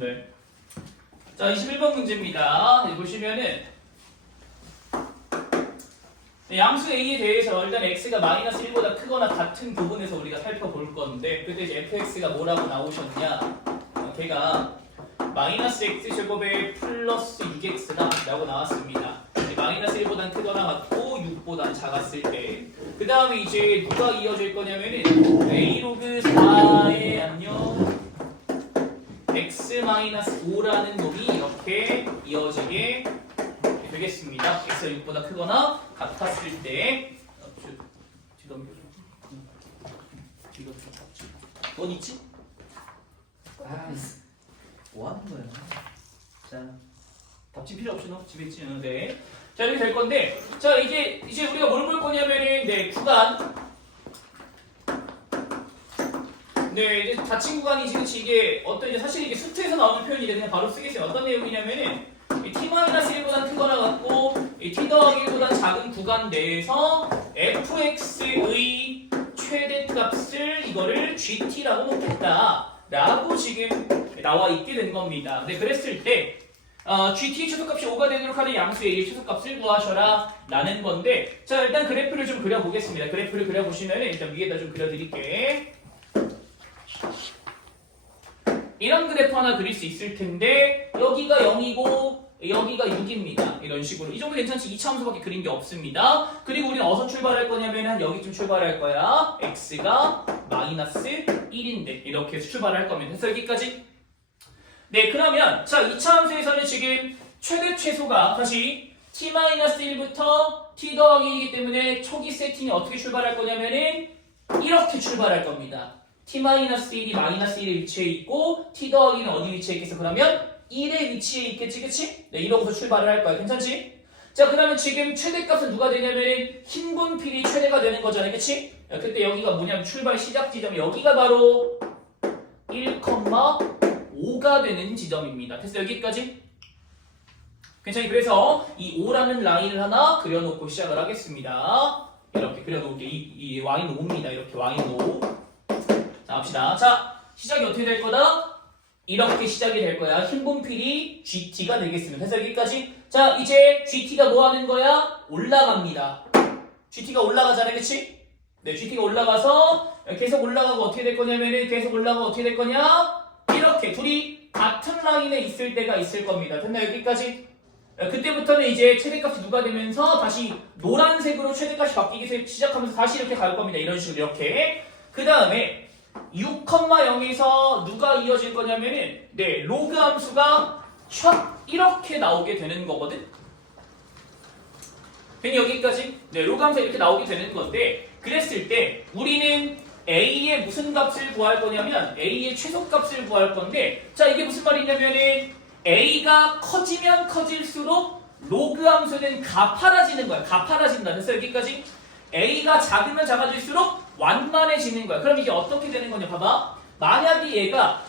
네. 자, 21번 문제입니다. 여기 보시면은 양수 A에 대해서 일단 x가 마이너스 1보다 크거나 같은 부분에서 우리가 살펴볼 건데 그때 이제 fx가 뭐라고 나오셨냐? 걔가 마이너스 x제곱에 플러스 6x다 라고 나왔습니다. 마이너스 1보다 크거나 같고 6보다 작았을 때 그 다음에 이제 누가 이어질 거냐면은 a 로그 4의 안녕 x-5라는 놈이 이렇게 이어지게 되겠습니다. x가 6보다 크거나 같았을 때 어디 있지? 뭐 하는 거야? 자, 답지 필요 없이 너 집에 있지. 네. 자, 이렇게 될 건데, 자, 이제 우리가 뭘 볼 거냐면은, 네, 구간. 네, 이제 닫힌 구간이 지금 이게 어떤 이제 사실 이게 수트에서 나오는 표현인데 그냥 바로 쓰겠어요. 어떤 내용이냐면은, t-1보다 크거나 같고, t-1보다 작은 구간 내에서 fx의 최대값을 이거를 gt라고 놓겠다. 라고 지금 나와 있게 된 겁니다. 네, 그랬을 때, GT의 최소값이 5가 되도록 하는 양수 A의 최소값을 구하셔라 라는 건데 자 일단 그래프를 좀 그려보겠습니다. 그래프를 그려보시면 일단 위에다 좀 그려드릴게. 이런 그래프 하나 그릴 수 있을 텐데 여기가 0이고 여기가 6입니다. 이런 식으로. 이 정도 괜찮지? 2차 함수밖에 그린 게 없습니다. 그리고 우리는 어디서 출발할 거냐면 한 여기쯤 출발할 거야. x가 마이너스 1인데 이렇게 해서 출발할 겁니다. 그래서 여기까지 네, 그러면 자 2차 함수에서는 지금 최대 최소가 다시 t-1부터 t 더하기 1이기 때문에 초기 세팅이 어떻게 출발할 거냐면은 이렇게 출발할 겁니다. t-1이 마이너스 1에 위치해 있고 t 더하기는 어디 위치해 있겠어? 그러면 1에 위치해 있겠지, 그치? 네, 이러고서 출발을 할 거야. 괜찮지? 자, 그러면 지금 최대값은 누가 되냐면은 흰 분필이 최대가 되는 거잖아요, 그치? 그때 여기가 뭐냐면 출발 시작 지점 여기가 바로 1,5가 되는 지점입니다. 됐어? 여기까지? 괜찮니? 그래서 이 5라는 라인을 하나 그려놓고 시작을 하겠습니다. 이렇게 그려놓을게. 이 y는 5입니다. 이렇게 y는 5. 자, 갑시다. 자, 시작이 어떻게 될 거다? 이렇게 시작이 될 거야. 흰 분필이 GT가 되겠습니다. 됐어? 여기까지? 자, 이제 GT가 뭐 하는 거야? 올라갑니다. GT가 올라가잖아요. 그치? 네, GT가 올라가서 계속 올라가고 어떻게 될 거냐면은 계속 올라가고 어떻게 될 거냐? 이렇게 둘이 같은 라인에 있을 때가 있을 겁니다. 됐나 여기까지? 그때부터는 이제 최대값이 누가 되면서 다시 노란색으로 최대값이 바뀌기 시작하면서 다시 이렇게 갈 겁니다. 이런 식으로 이렇게. 그 다음에 6,0에서 누가 이어질 거냐면은 네, 로그 함수가 촥 이렇게 나오게 되는 거거든. 괜히 여기까지? 네, 로그 함수가 이렇게 나오게 되는 건데 그랬을 때 우리는 A의 무슨 값을 구할 거냐면 A의 최소값을 구할 건데 자 이게 무슨 말이냐면은 A가 커지면 커질수록 로그 함수는 가파라지는 거야. 가파라진다. 그래서 여기까지 A가 작으면 작아질수록 완만해지는 거야. 그럼 이게 어떻게 되는 거냐 봐봐. 만약에 얘가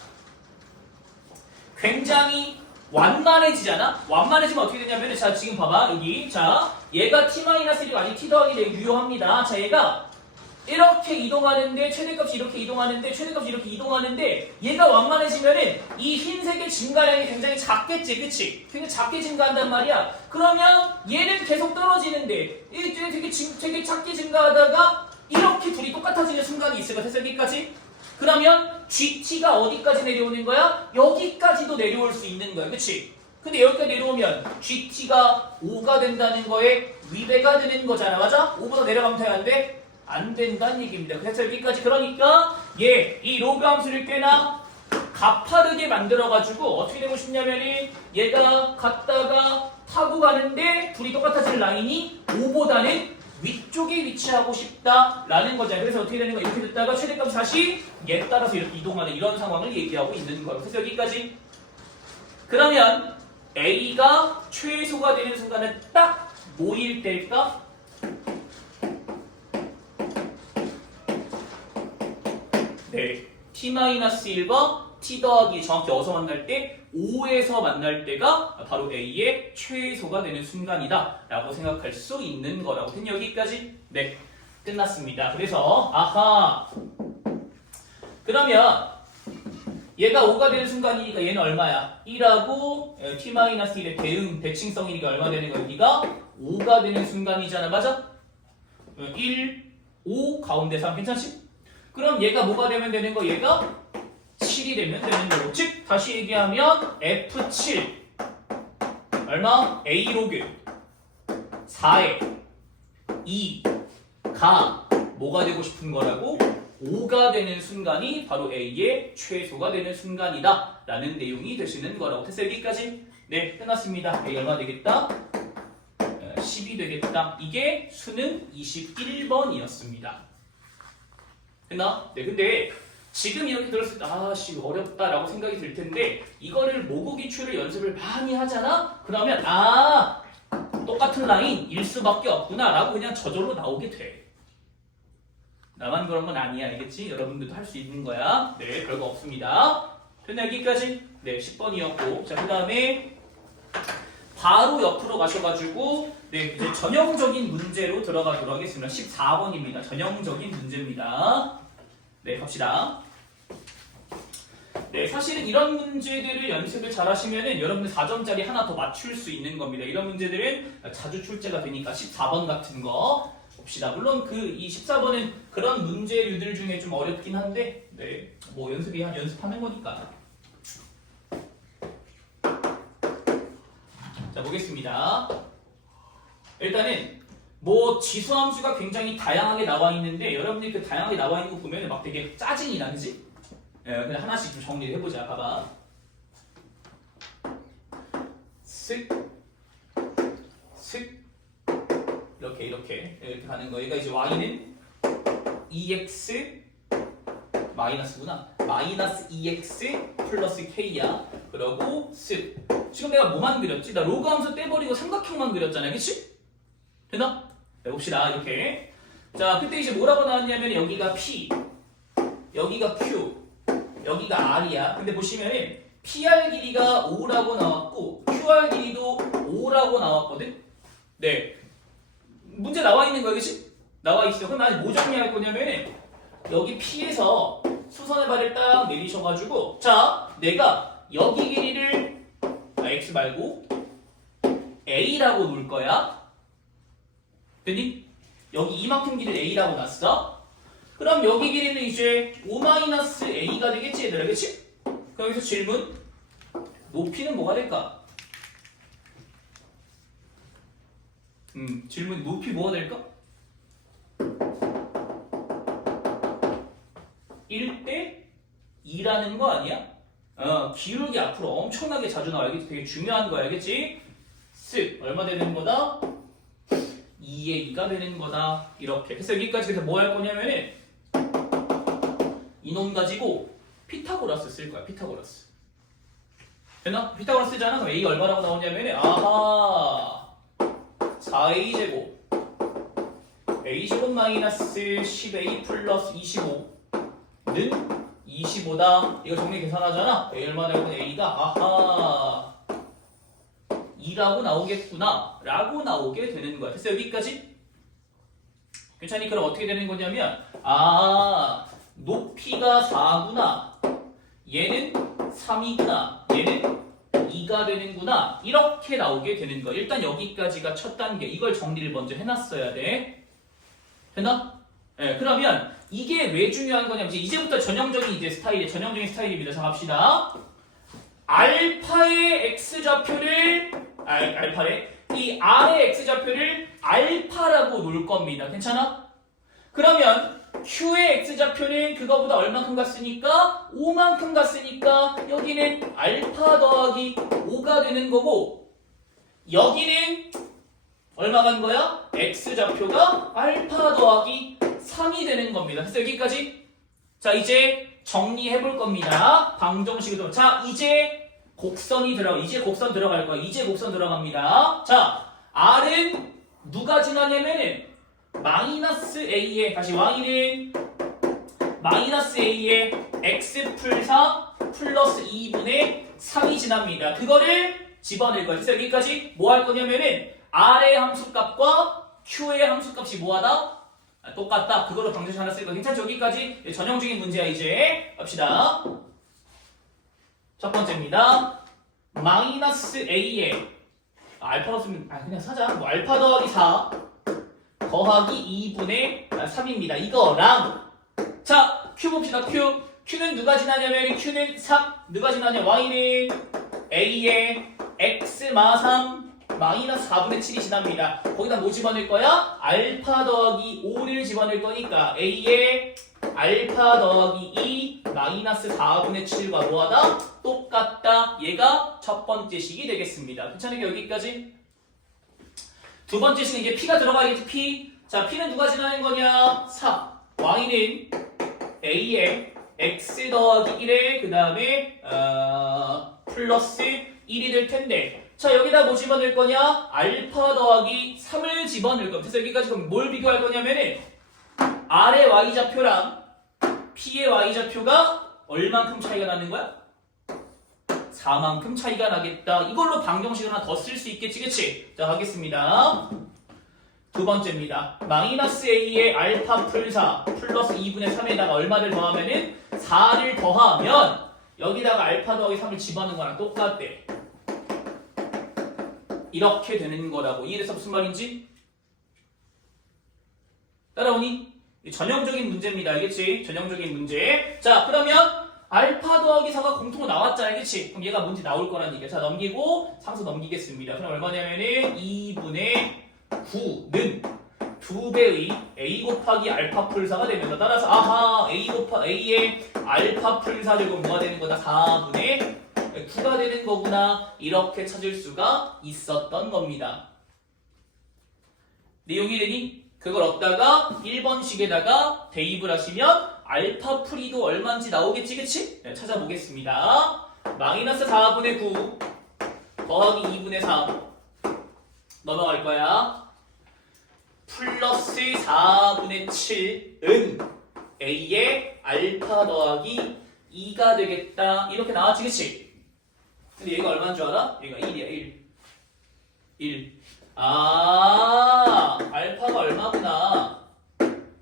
굉장히 완만해지잖아. 완만해지면 어떻게 되냐면은 자 지금 봐봐 여기 자 얘가 t-1이고 아직 t 더하기 되게 유효합니다. 자 얘가 이렇게 이동하는데 최대값이 이렇게 이동하는데 최대값이 이렇게 이동하는데 얘가 완만해지면은 이 흰색의 증가량이 굉장히 작겠지, 그치? 굉장히 작게 증가한단 말이야. 그러면 얘는 계속 떨어지는데 이 되게 작게 증가하다가 이렇게 둘이 똑같아지는 순간이 있을 것 같아서 여기까지. 그러면 GT가 어디까지 내려오는 거야? 여기까지도 내려올 수 있는 거야, 그치? 근데 여기까지 내려오면 GT가 5가 된다는 거에 위배가 되는 거잖아, 맞아? 5보다 내려가면 돼야 안 돼? 안 된다는 얘기입니다. 그래서 여기까지 그러니까 이 로그 함수를 꽤나 가파르게 만들어가지고 어떻게 되고 싶냐면은 얘가 갔다가 타고 가는데 둘이 똑같아질 라인이 5보다는 위쪽에 위치하고 싶다라는 거잖아요. 그래서 어떻게 되는 거야? 이렇게 됐다가 최대값이 다시 얘 따라서 이렇게 이동하는 이런 상황을 얘기하고 있는 거예요. 그래서 여기까지 그러면 A가 최소가 되는 순간은 딱 뭐일 때일까? 네, t-1과 t 더하기 정확히 어디서 만날 때? 5에서 만날 때가 바로 A의 최소가 되는 순간이다 라고 생각할 수 있는 거라고. 여기까지? 네, 끝났습니다. 그래서 아하 그러면 얘가 5가 되는 순간이니까 얘는 얼마야? 1하고 t-1의 대칭성이니까 얼마 되는 거야? 여기가 5가 되는 순간이잖아. 맞아? 1, 5, 가운데 3 괜찮지? 그럼 얘가 뭐가 되면 되는 거? 얘가 7이 되면 되는 거고. 즉 다시 얘기하면 F7 얼마? A 로그 4에 2가 뭐가 되고 싶은 거라고? 5가 되는 순간이 바로 A의 최소가 되는 순간이다 라는 내용이 되시는 거라고. 됐어요? 여기까지? 네, 끝났습니다. A 얼마 되겠다? 10이 되겠다. 이게 수능 21번이었습니다. 됐나? 네, 근데 지금 이렇게 들었을 때 아씨 어렵다라고 생각이 들 텐데 이거를 모국 기출을 연습을 많이 하잖아? 그러면 똑같은 라인일 수밖에 없구나 라고 그냥 저절로 나오게 돼. 나만 그런 건 아니야. 알겠지? 여러분들도 할 수 있는 거야. 네, 별거 없습니다. 됐나 여기까지? 네, 10번이었고 자, 그 다음에 바로 옆으로 가셔가지고 네, 이제 전형적인 문제로 들어가도록 하겠습니다. 14번입니다. 전형적인 문제입니다. 네, 갑시다. 네, 사실은 이런 문제들을 연습을 잘 하시면은 여러분들 4점짜리 하나 더 맞출 수 있는 겁니다. 이런 문제들은 자주 출제가 되니까 14번 같은 거 봅시다. 물론 이 14번은 그런 문제류들 중에 좀 어렵긴 한데 네, 뭐 연습하는 거니까. 자, 보겠습니다. 일단은 뭐 지수함수가 굉장히 다양하게 나와 있는데 여러분들이 그 다양하게 나와 있는 거 보면 막 되게 짜증이 나지? 예, 그냥 하나씩 좀 정리를 해보자. 봐봐. 쓱 이렇게 가는 거. 얘가 이제 y는 2x 마이너스구나. 마이너스 2x 플러스 k야. 그러고 쓱. 지금 내가 뭐만 그렸지? 나 로그 함수 떼버리고 삼각형만 그렸잖아. 그치? 됐나? 네, 봅시다. 이렇게. 자, 그때 이제 뭐라고 나왔냐면 여기가 p, 여기가 q, 여기가 r이야. 근데 보시면은 PR 길이가 5라고 나왔고 QR 길이도 5라고 나왔거든? 네. 문제 나와 있는 거야, 그치? 나와 있어. 그럼 나는 뭐 정리할 거냐면은 여기 P에서 수선의 발을 딱 내리셔가지고 자, 내가 여기 길이를 X 말고 A라고 놓을 거야. 됐니? 여기 이만큼 길이를 A라고 놨어. 그럼 여기 길이는 이제 5-A가 되겠지, 얘들아, 그치? 그럼 여기서 질문. 높이는 뭐가 될까? 질문 높이 뭐가 될까? 1대 2라는 거 아니야? 기울기 앞으로 엄청나게 자주 나와. 이게 되게 중요한 거야, 알겠지? 쓱 얼마 되는 거다? 2의 2가 되는 거다. 이렇게. 그래서 여기까지 그래서 뭐 할 거냐면은 이놈 가지고 피타고라스 쓸 거야. 피타고라스. 됐나? 피타고라스 쓰잖아. 그럼 A가 얼마라고 나오냐면은 4A 제곱 A 제곱 마이너스 10A 플러스 25는 25다. 이거 정리 계산하잖아. A 얼마 되면 A가 2라고 나오겠구나 라고 나오게 되는 거야. 됐어? 여기까지? 괜찮니? 그럼 어떻게 되는 거냐면 높이가 4구나, 얘는 3이구나, 얘는 2가 되는구나, 이렇게 나오게 되는 거야. 일단 여기까지가 첫 단계. 이걸 정리를 먼저 해놨어야 돼. 됐나? 네, 그러면 이게 왜 중요한 거냐면 이제부터 전형적인 스타일입니다. 자, 갑시다. 알파의 x좌표를 이 r의 x좌표를 알파라고 놓을 겁니다. 괜찮아? 그러면 q의 x좌표는 그거보다 얼만큼 갔으니까 5만큼 갔으니까 여기는 알파 더하기 5가 되는 거고 여기는 얼마 간 거야? x좌표가 알파 더하기 3이 되는 겁니다. 그래서 여기까지. 자, 이제 정리해 볼 겁니다. 방정식으로. 자, 이제 곡선 들어갈 거야. 이제 곡선 들어갑니다. 자, R은 누가 지나냐면은 마이너스 A에 다시 Y는 마이너스 A에 X 풀 4 플러스 2분의 3이 지납니다. 그거를 집어낼 거야. 그래서 여기까지 뭐 할 거냐면은 R의 함수값과 Q의 함수값이 뭐하다? 똑같다. 그거로 방정식 하나 쓸 거. 괜찮죠? 여기까지 전형적인 문제야. 이제 갑시다. 첫 번째입니다. 마이너스 A에 알파로 쓰면 그냥 사자. 뭐 알파 더하기 4 더하기 2분의 3입니다. 이거랑 자, Q 봅시다. Q는 누가 지나냐면 Q는 3 누가 지나냐 Y는 A에 X 마 3 마이너스 4분의 7이 지납니다. 거기다 뭐 집어넣을 거야? 알파 더하기 5를 집어넣을 거니까 A에 알파 더하기 2 마이너스 4분의 7과 뭐하다? 똑같다. 얘가 첫 번째 식이 되겠습니다. 괜찮으니까 여기까지. 두 번째 식은 이제 P가 들어가야겠지. P. 자, P는 누가 지나는 거냐? 4. Y는 A에 X 더하기 1에 그 다음에 플러스 1이 될 텐데 자 여기다 뭐 집어넣을 거냐? 알파 더하기 3을 집어넣을 겁니다. 그래서 여기까지 그럼 뭘 비교할 거냐면은 R의 Y좌표랑 P의 Y좌표가 얼만큼 차이가 나는 거야? 4만큼 차이가 나겠다. 이걸로 방정식을 하나 더 쓸 수 있겠지, 그치? 자, 가겠습니다. 두 번째입니다. 마이너스 A의 알파 풀 4 플러스 2분의 3에다가 얼마를 더하면은 4를 더하면 여기다가 알파 더하기 3을 집어넣는 거랑 똑같대. 이렇게 되는 거라고. 이해돼서 무슨 말인지? 따라오니? 전형적인 문제입니다. 알겠지? 전형적인 문제. 자, 그러면 알파 더하기 4가 공통으로 나왔잖아. 알겠지? 그럼 얘가 뭔지 나올 거란 얘기야. 자, 넘기고 상수 넘기겠습니다. 그럼 얼마냐면은 2분의 9는 2배의 A 곱하기 알파 풀4가 됩니다. 따라서 아하 A의 알파 풀4 제곱 뭐가 되는 거다? 4분의 9가 되는 거구나. 이렇게 찾을 수가 있었던 겁니다. 내용이 되니? 그걸 얻다가 1번식에다가 대입을 하시면 알파 풀이도 얼마인지 나오겠지, 그치? 네, 찾아보겠습니다. 마이너스 4분의 9 더하기 2분의 3 넘어갈 거야. 플러스 4분의 7은 A의 알파 더하기 2가 되겠다. 이렇게 나왔지, 그치? 근데 얘가 얼마인 줄 알아? 얘가 1이야, 1. 알파가 얼마구나.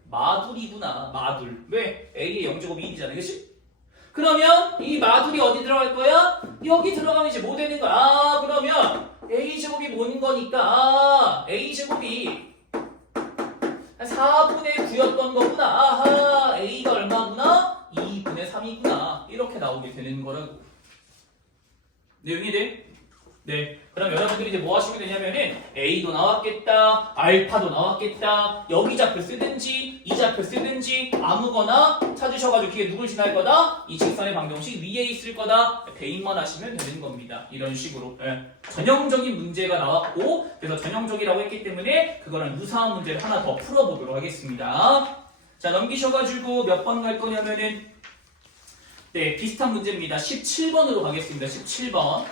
마둘이구나, 마둘. 왜? A의 0제곱이 1이잖아, 그치? 그러면 이 마둘이 어디 들어갈 거야? 여기 들어가면 이제 뭐 되는 거야? 그러면 A제곱이 뭔 거니까 A제곱이 4분의 9였던 거구나. 아하, A가 얼마구나? 2분의 3이구나. 이렇게 나오게 되는 거라고. 내용이 돼? 네. 그럼 여러분들이 이제 뭐 하시면 되냐면은 A도 나왔겠다, 알파도 나왔겠다, 여기 좌표 쓰든지 이 좌표 쓰든지 아무거나 찾으셔가지고 그게 누굴 지날 거다? 이 직선의 방정식 위에 있을 거다. 대입만 하시면 되는 겁니다. 이런 식으로. 네. 전형적인 문제가 나왔고 그래서 전형적이라고 했기 때문에 그거랑 유사한 문제를 하나 더 풀어보도록 하겠습니다. 자, 넘기셔가지고 몇 번 갈 거냐면은 네, 비슷한 문제입니다. 17번으로 가겠습니다. 17번.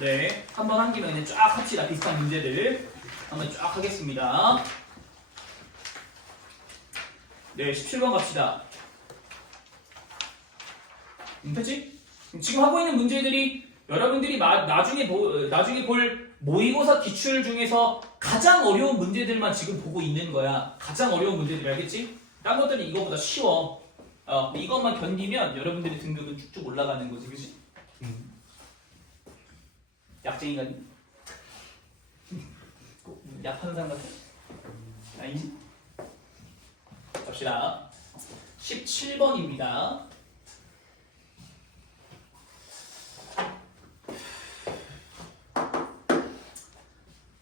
네, 한번 한 김에 그냥 쫙 합시다. 비슷한 문제들 한번 쫙 하겠습니다. 네, 17번 갑시다. 그치? 지금 하고 있는 문제들이 여러분들이 나중에 볼 모의고사 기출 중에서 가장 어려운 문제들만 지금 보고 있는 거야. 가장 어려운 문제들 알겠지? 딴 것들은 이거보다 쉬워. 이것만 견디면 여러분들의 등급은 쭉쭉 올라가는 거지, 그치? 약쟁이가 약한 사람 같아? 아니지? 갑시다. 17번입니다.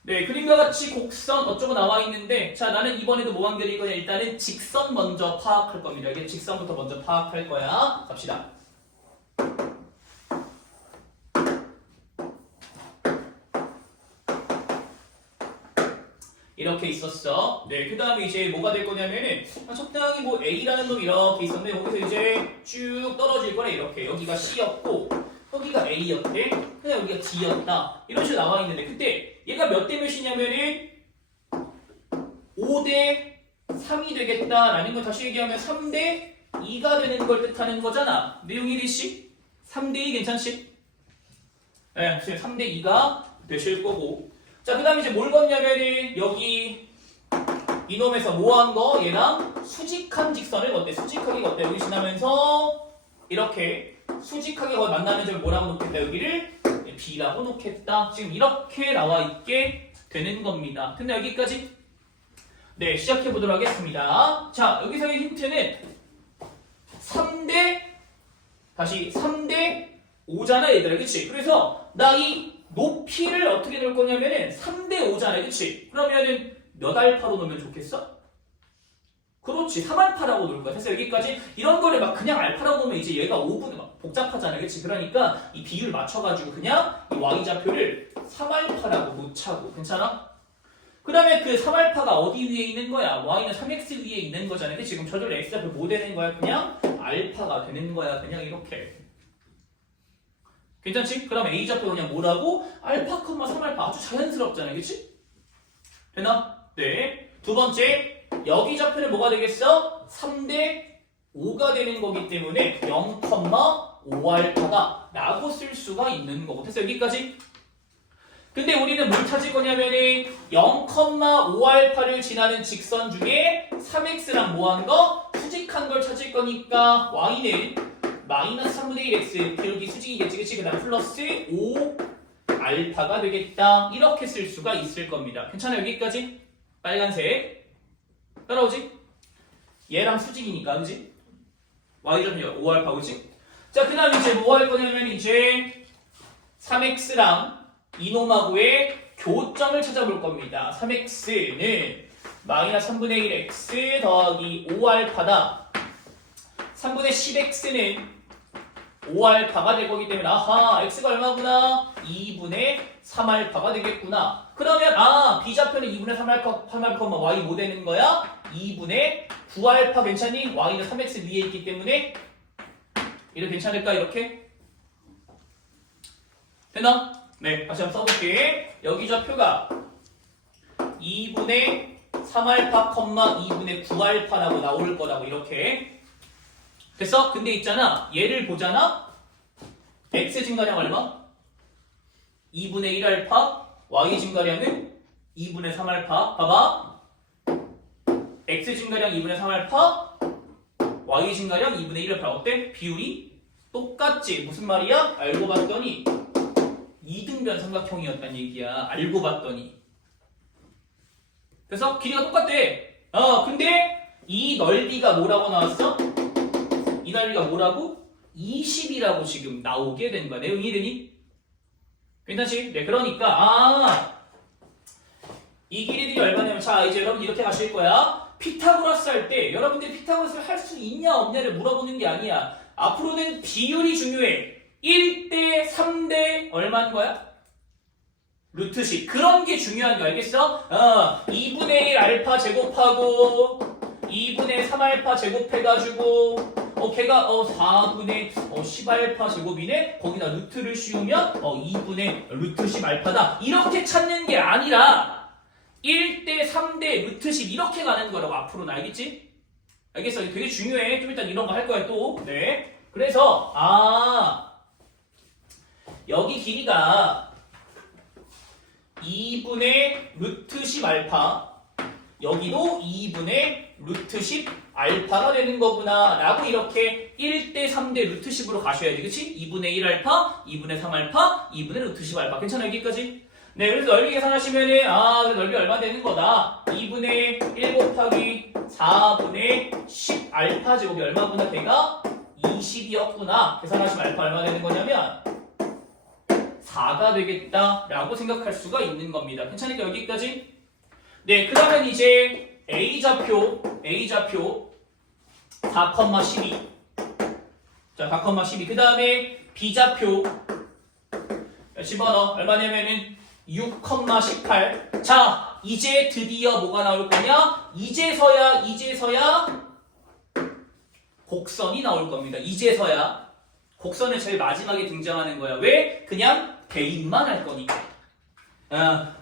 네, 그림과 같이 곡선 어쩌고 나와 있는데 자, 나는 이번에도 뭐 한결일 거냐? 일단은 직선 먼저 파악할 겁니다. 이게 직선부터 먼저 파악할 거야. 갑시다. 이렇게 있었어. 네, 그 다음에 이제 뭐가 될 거냐면은 적당히 뭐 A라는 놈이 이렇게 있었는데 여기서 이제 쭉 떨어질 거래. 이렇게 여기가 C였고 여기가 A였대. 그냥 여기가 D였다. 이런 식으로 나와 있는데 그때 얘가 몇 대 몇이냐면은 5대 3이 되겠다라는 걸 다시 얘기하면 3대 2가 되는 걸 뜻하는 거잖아. 내용이 되시? 3대 2 괜찮지? 네, 3대 2가 되실 거고. 자, 그 다음에 이제 뭘 걷냐면은 여기 이놈에서 뭐 한 거? 얘랑 수직한 직선을 걷대. 수직하게 걷대. 여기 지나면서 이렇게 수직하게 만나는 점을 뭐라고 놓겠다? 여기를 B라고 놓겠다. 지금 이렇게 나와 있게 되는 겁니다. 근데 여기까지 네, 시작해 보도록 하겠습니다. 자, 여기서의 힌트는 3대 5잖아, 얘들아. 그치? 그래서 나 이 높이를 어떻게 놓을 거냐면은 3대 5잖아. 그치? 그러면은 몇 알파로 놓으면 좋겠어? 그렇지. 3알파라고 놓을 거야. 그래서 여기까지 이런 거를 막 그냥 알파라고 놓으면 이제 얘가 5분의 막 복잡하잖아. 그치? 그러니까 이 비율 맞춰가지고 그냥 이 y좌표를 3알파라고 놓자고. 괜찮아? 그 다음에 그 3알파가 어디 위에 있는 거야? y는 3x 위에 있는 거잖아. 근데 지금 저절로 x좌표 뭐 되는 거야? 그냥 알파가 되는 거야. 그냥 이렇게. 괜찮지? 그럼 a좌표 그냥 뭐라고? 알파, 3알파. 아주 자연스럽잖아. 그치? 되나? 네. 두 번째, 여기 좌표는 뭐가 되겠어? 3대 5가 되는 거기 때문에 0,5알파다 라고 쓸 수가 있는 거고. 그래서 여기까지. 근데 우리는 뭘 찾을 거냐면은 0,5알파를 지나는 직선 중에 3x랑 뭐한 거? 수직한 걸 찾을 거니까 y는 마이너스 3분의 1x 기울기 수직이겠지. 그치? 그 다음 플러스 5알파가 되겠다. 이렇게 쓸 수가 있을 겁니다. 괜찮아? 여기까지? 빨간색 따라오지? 얘랑 수직이니까 그지? y점이 5알파 그지? 자, 그 다음 이제 뭐 할 거냐면 이제 3x랑 이놈하고의 교점을 찾아볼 겁니다. 3x는 마이너스 3분의 1x 더하기 5알파다. 3분의 10x는 5알파가 될 거기 때문에 아하, x가 얼마구나? 2분의 3알파가 되겠구나. 그러면 b좌표는 2분의 3알파, y 뭐 되는 거야? 2분의 9알파 괜찮니? y는 3x 위에 있기 때문에 이렇게 괜찮을까? 이렇게? 됐나? 네, 다시 한번 써볼게. 여기 좌표가 2분의 3알파, 2분의 9알파라고 나올 거라고 이렇게. 됐어? 근데 있잖아. 얘를 보잖아. x 증가량 얼마? 2분의 1알파. y 증가량은 2분의 3알파. 봐봐. x 증가량 2분의 3알파. y 증가량 2분의 1알파. 어때? 비율이 똑같지? 무슨 말이야? 알고 봤더니 이등변 삼각형이었단 얘기야. 알고 봤더니. 그래서 길이가 똑같대. 근데 이 넓이가 뭐라고 나왔어? 이 넓이가 뭐라고? 20이라고 지금 나오게 된 거야. 내용이 되니? 괜찮지? 네, 그러니까 이 길이들이 얼마냐면 자, 이제 여러분 이렇게 가실 거야. 피타고라스 할 때 여러분들이 피타고라스를 할 수 있냐 없냐를 물어보는 게 아니야. 앞으로는 비율이 중요해. 1대 3대 얼마인 거야? 루트 10. 그런 게 중요한 거 알겠어? 2분의 1 알파 제곱하고 2분의 3알파 제곱해가지고 걔가 4분의 10알파 제곱이네? 거기다 루트를 씌우면 2분의 루트 10알파다. 이렇게 찾는 게 아니라 1대 3대 루트 10 이렇게 가는 거라고 앞으로는. 알겠지? 알겠어? 되게 중요해. 좀 이따 이런 거 할 거야 또. 네. 그래서 여기 길이가 2분의 루트 10알파, 여기도 2분의 루트 10알파가 되는 거구나 라고 이렇게 1대 3대 루트 10으로 가셔야 돼. 그치? 2분의 1알파, 2분의 3알파, 2분의 루트 10알파. 괜찮아? 여기까지? 네, 그래서 넓이 계산하시면은 넓이 얼마 되는 거다? 2분의 1 곱하기 4분의 10알파 제곱이 얼마구나? 걔가 20이었구나. 계산하시면 알파 얼마 되는 거냐면 4가 되겠다 라고 생각할 수가 있는 겁니다. 괜찮으니까 여기까지? 네, 그러면 이제 A좌표 4,12. 자, 4,12. 그 다음에 B좌표 집어넣어. 얼마냐면은 6,18. 자, 이제 드디어 뭐가 나올 거냐? 이제서야 곡선이 나올 겁니다. 이제서야 곡선은 제일 마지막에 등장하는 거야. 왜? 그냥 대입만 할 거니까.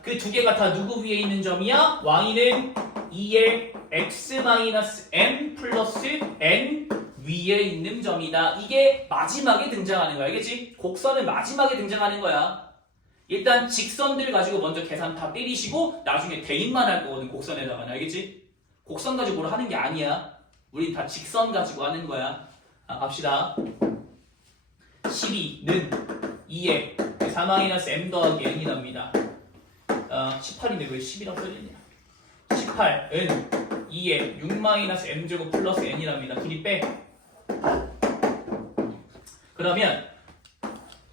그 두 개가 다 누구 위에 있는 점이야? y는 2의 x-m 플러스 n 위에 있는 점이다. 이게 마지막에 등장하는 거야. 알겠지? 곡선은 마지막에 등장하는 거야. 일단 직선들 가지고 먼저 계산 다 때리시고 나중에 대입만 할 거거든. 곡선에다가는. 알겠지? 곡선 가지고 뭘 하는 게 아니야. 우린 다 직선 가지고 하는 거야. 갑시다. 12는 2에 4-m 더하기 n이 납니다. 18인데 왜 10이라고 써있냐? 18은 2에 6-m제곱 플러스 n이랍니다. 둘이 빼. 그러면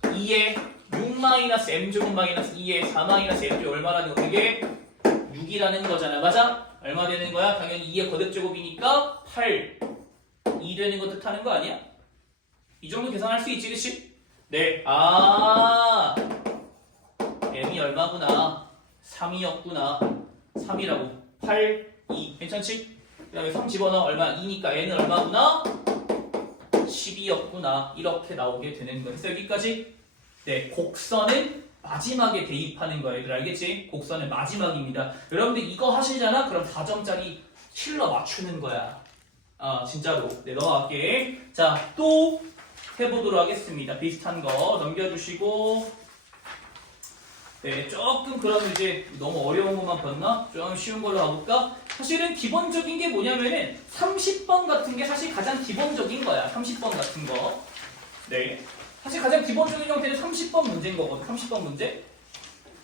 2에 6-m제곱 마이너스 2에 4-m제곱 얼마라는 거? 이게 6이라는 거잖아. 맞아? 얼마 되는 거야? 당연히 2의 거듭제곱이니까 8. 2 되는 거 뜻하는 거 아니야? 이 정도 계산할 수 있지, 그치? 네. m이 얼마구나? 3이었구나. 3이라고. 8, 2. 괜찮지? 그 다음에 3 집어넣어. 얼마? 2니까 n은 얼마구나? 12였구나. 이렇게 나오게 되는 거예요. 그래서 여기까지. 네. 곡선은 마지막에 대입하는 거예요. 얘들 알겠지? 곡선은 마지막입니다. 여러분들 이거 하시잖아? 그럼 4점짜리 킬러 맞추는 거야. 진짜로. 네, 넘어갈게. 자, 또 해보도록 하겠습니다. 비슷한 거 넘겨주시고. 네, 조금 그럼 이제 너무 어려운 것만 봤나? 좀 쉬운 걸로 가볼까? 사실은 기본적인 게 뭐냐면은 30번 같은 게 사실 가장 기본적인 거야. 30번 같은 거. 네. 사실 가장 기본적인 형태는 30번 문제인 거거든. 30번 문제.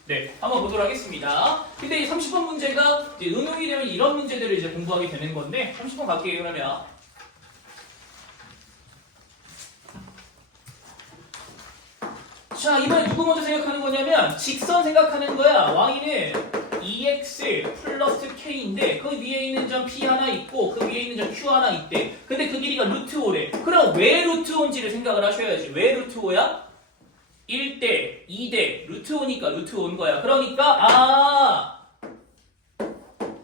네, 한번 보도록 하겠습니다. 근데 이 30번 문제가 이제 응용이 되면 이런 문제들을 이제 공부하게 되는 건데 30번 갈게요. 그러면 자, 이번에 누구 먼저 생각하는 거냐면 직선 생각하는 거야. y는 2x 플러스 k인데 그 위에 있는 점 p 하나 있고 그 위에 있는 점 q 하나 있대. 근데 그 길이가 루트 5래. 그럼 왜 루트 5인지를 생각을 하셔야지. 왜 루트 5야? 1대 2대 루트 5니까 루트 5인 거야. 그러니까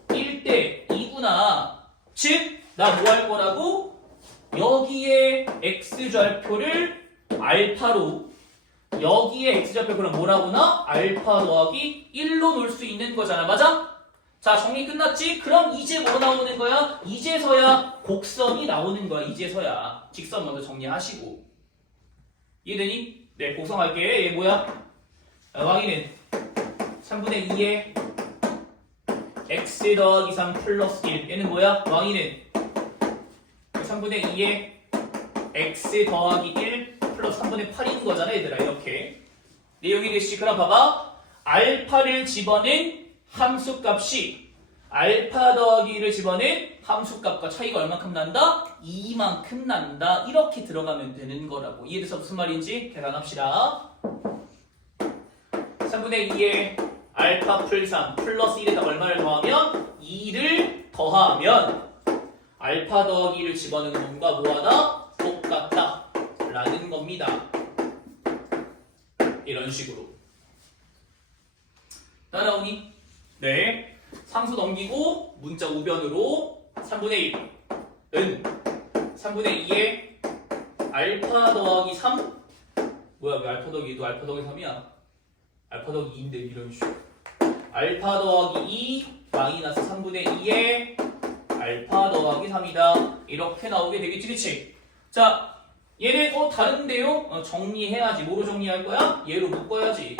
1대 2구나. 즉 나 뭐 할 거라고? 여기에 x좌표를 알파로 여기에 x좌표 그럼 뭐라구나? 알파 더하기 1로 놓을 수 있는 거잖아. 맞아? 자, 정리 끝났지? 그럼 이제 뭐 나오는 거야? 이제서야 곡선이 나오는 거야. 이제서야. 직선 먼저 정리하시고. 이해되니? 네, 곡선 할게. 얘 뭐야? y는 3분의 2에 x 더하기 3 플러스 1. 얘는 뭐야? y는 3분의 2에 x 더하기 1 플러스 3분의 8인 거잖아, 얘들아. 이렇게. 내용이 됐지? 그럼 봐봐. 알파를 집어낸 함수값이 알파 더하기 1을 집어낸 함수값과 차이가 얼마큼 난다? 2만큼 난다. 이렇게 들어가면 되는 거라고. 이해돼서 무슨 말인지 계산합시다. 3분의 2에 알파 풀 3 플러스 1에다 얼마를 더하면 2를 더하면 알파 더하기 1을 집어넣는 놈과 뭐하다? 똑같다 라는 겁니다. 이런 식으로 따라오니? 네. 상수 넘기고 문자 우변으로 3분의 1은 3분의 2에 알파 더하기 3 뭐야 왜 알파 더하기 2도 알파 더하기 3이야? 알파 더하기 2인데 이런 식으로 알파 더하기 2 마이너스 3분의 2에 알파 더하기 3이다. 이렇게 나오게 되겠지, 그치? 자, 얘네 다른데요? 정리해야지. 뭐로 정리할 거야? 얘로 묶어야지.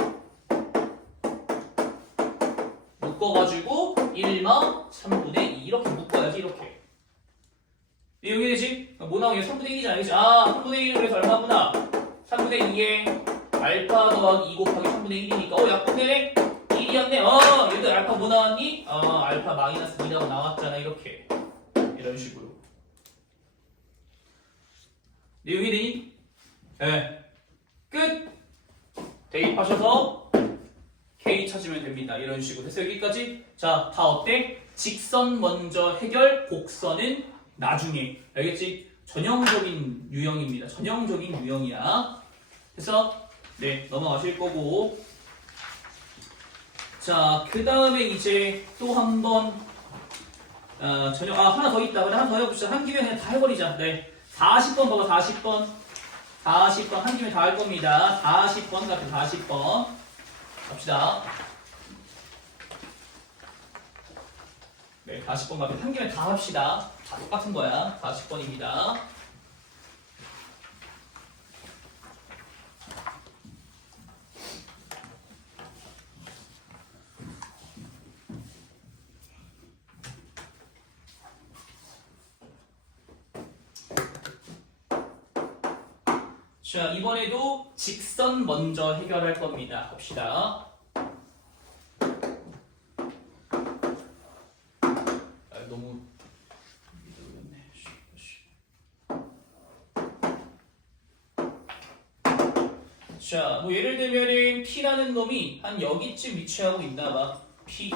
묶어가지고 1마 3분의 2 이렇게 묶어야지, 이렇게. 내용이 되지? 뭐 나오냐? 3분의 1이잖아, 그치? 3분의 1을 그래서 얼마구나? 3분의 2에 알파 더하기 2 곱하기 3분의 1이니까 약분되네? 1이었네. 얘들 알파 뭐 나왔니? 알파 마이너스 2라고 나왔잖아. 이렇게. 이런 식으로. 내용이 되니? 네. 끝! 대입하셔서 K 찾으면 됩니다. 이런 식으로 해서 여기까지. 자, 다 어때? 직선 먼저 해결, 곡선은 나중에. 알겠지? 전형적인 유형입니다. 전형적인 유형이야. 그래서 네, 넘어가실 거고. 자, 그 다음에 이제 또 한 번, 하나 더 있다. 그래, 하나 더 해봅시다. 한 김에 그냥 다 해버리자. 네. 40번 봐봐, 40번. 40번, 한 김에 다 할 겁니다. 40번 같은 40번. 갑시다. 네, 40번 같은 한 김에 다 합시다. 다 똑같은 거야. 40번입니다. 자, 이번에도 직선 먼저 해결할 겁니다. 봅시다. 너무 자, 뭐 예를 들면은 P라는 놈이 한 여기쯤 위치하고 있나봐. P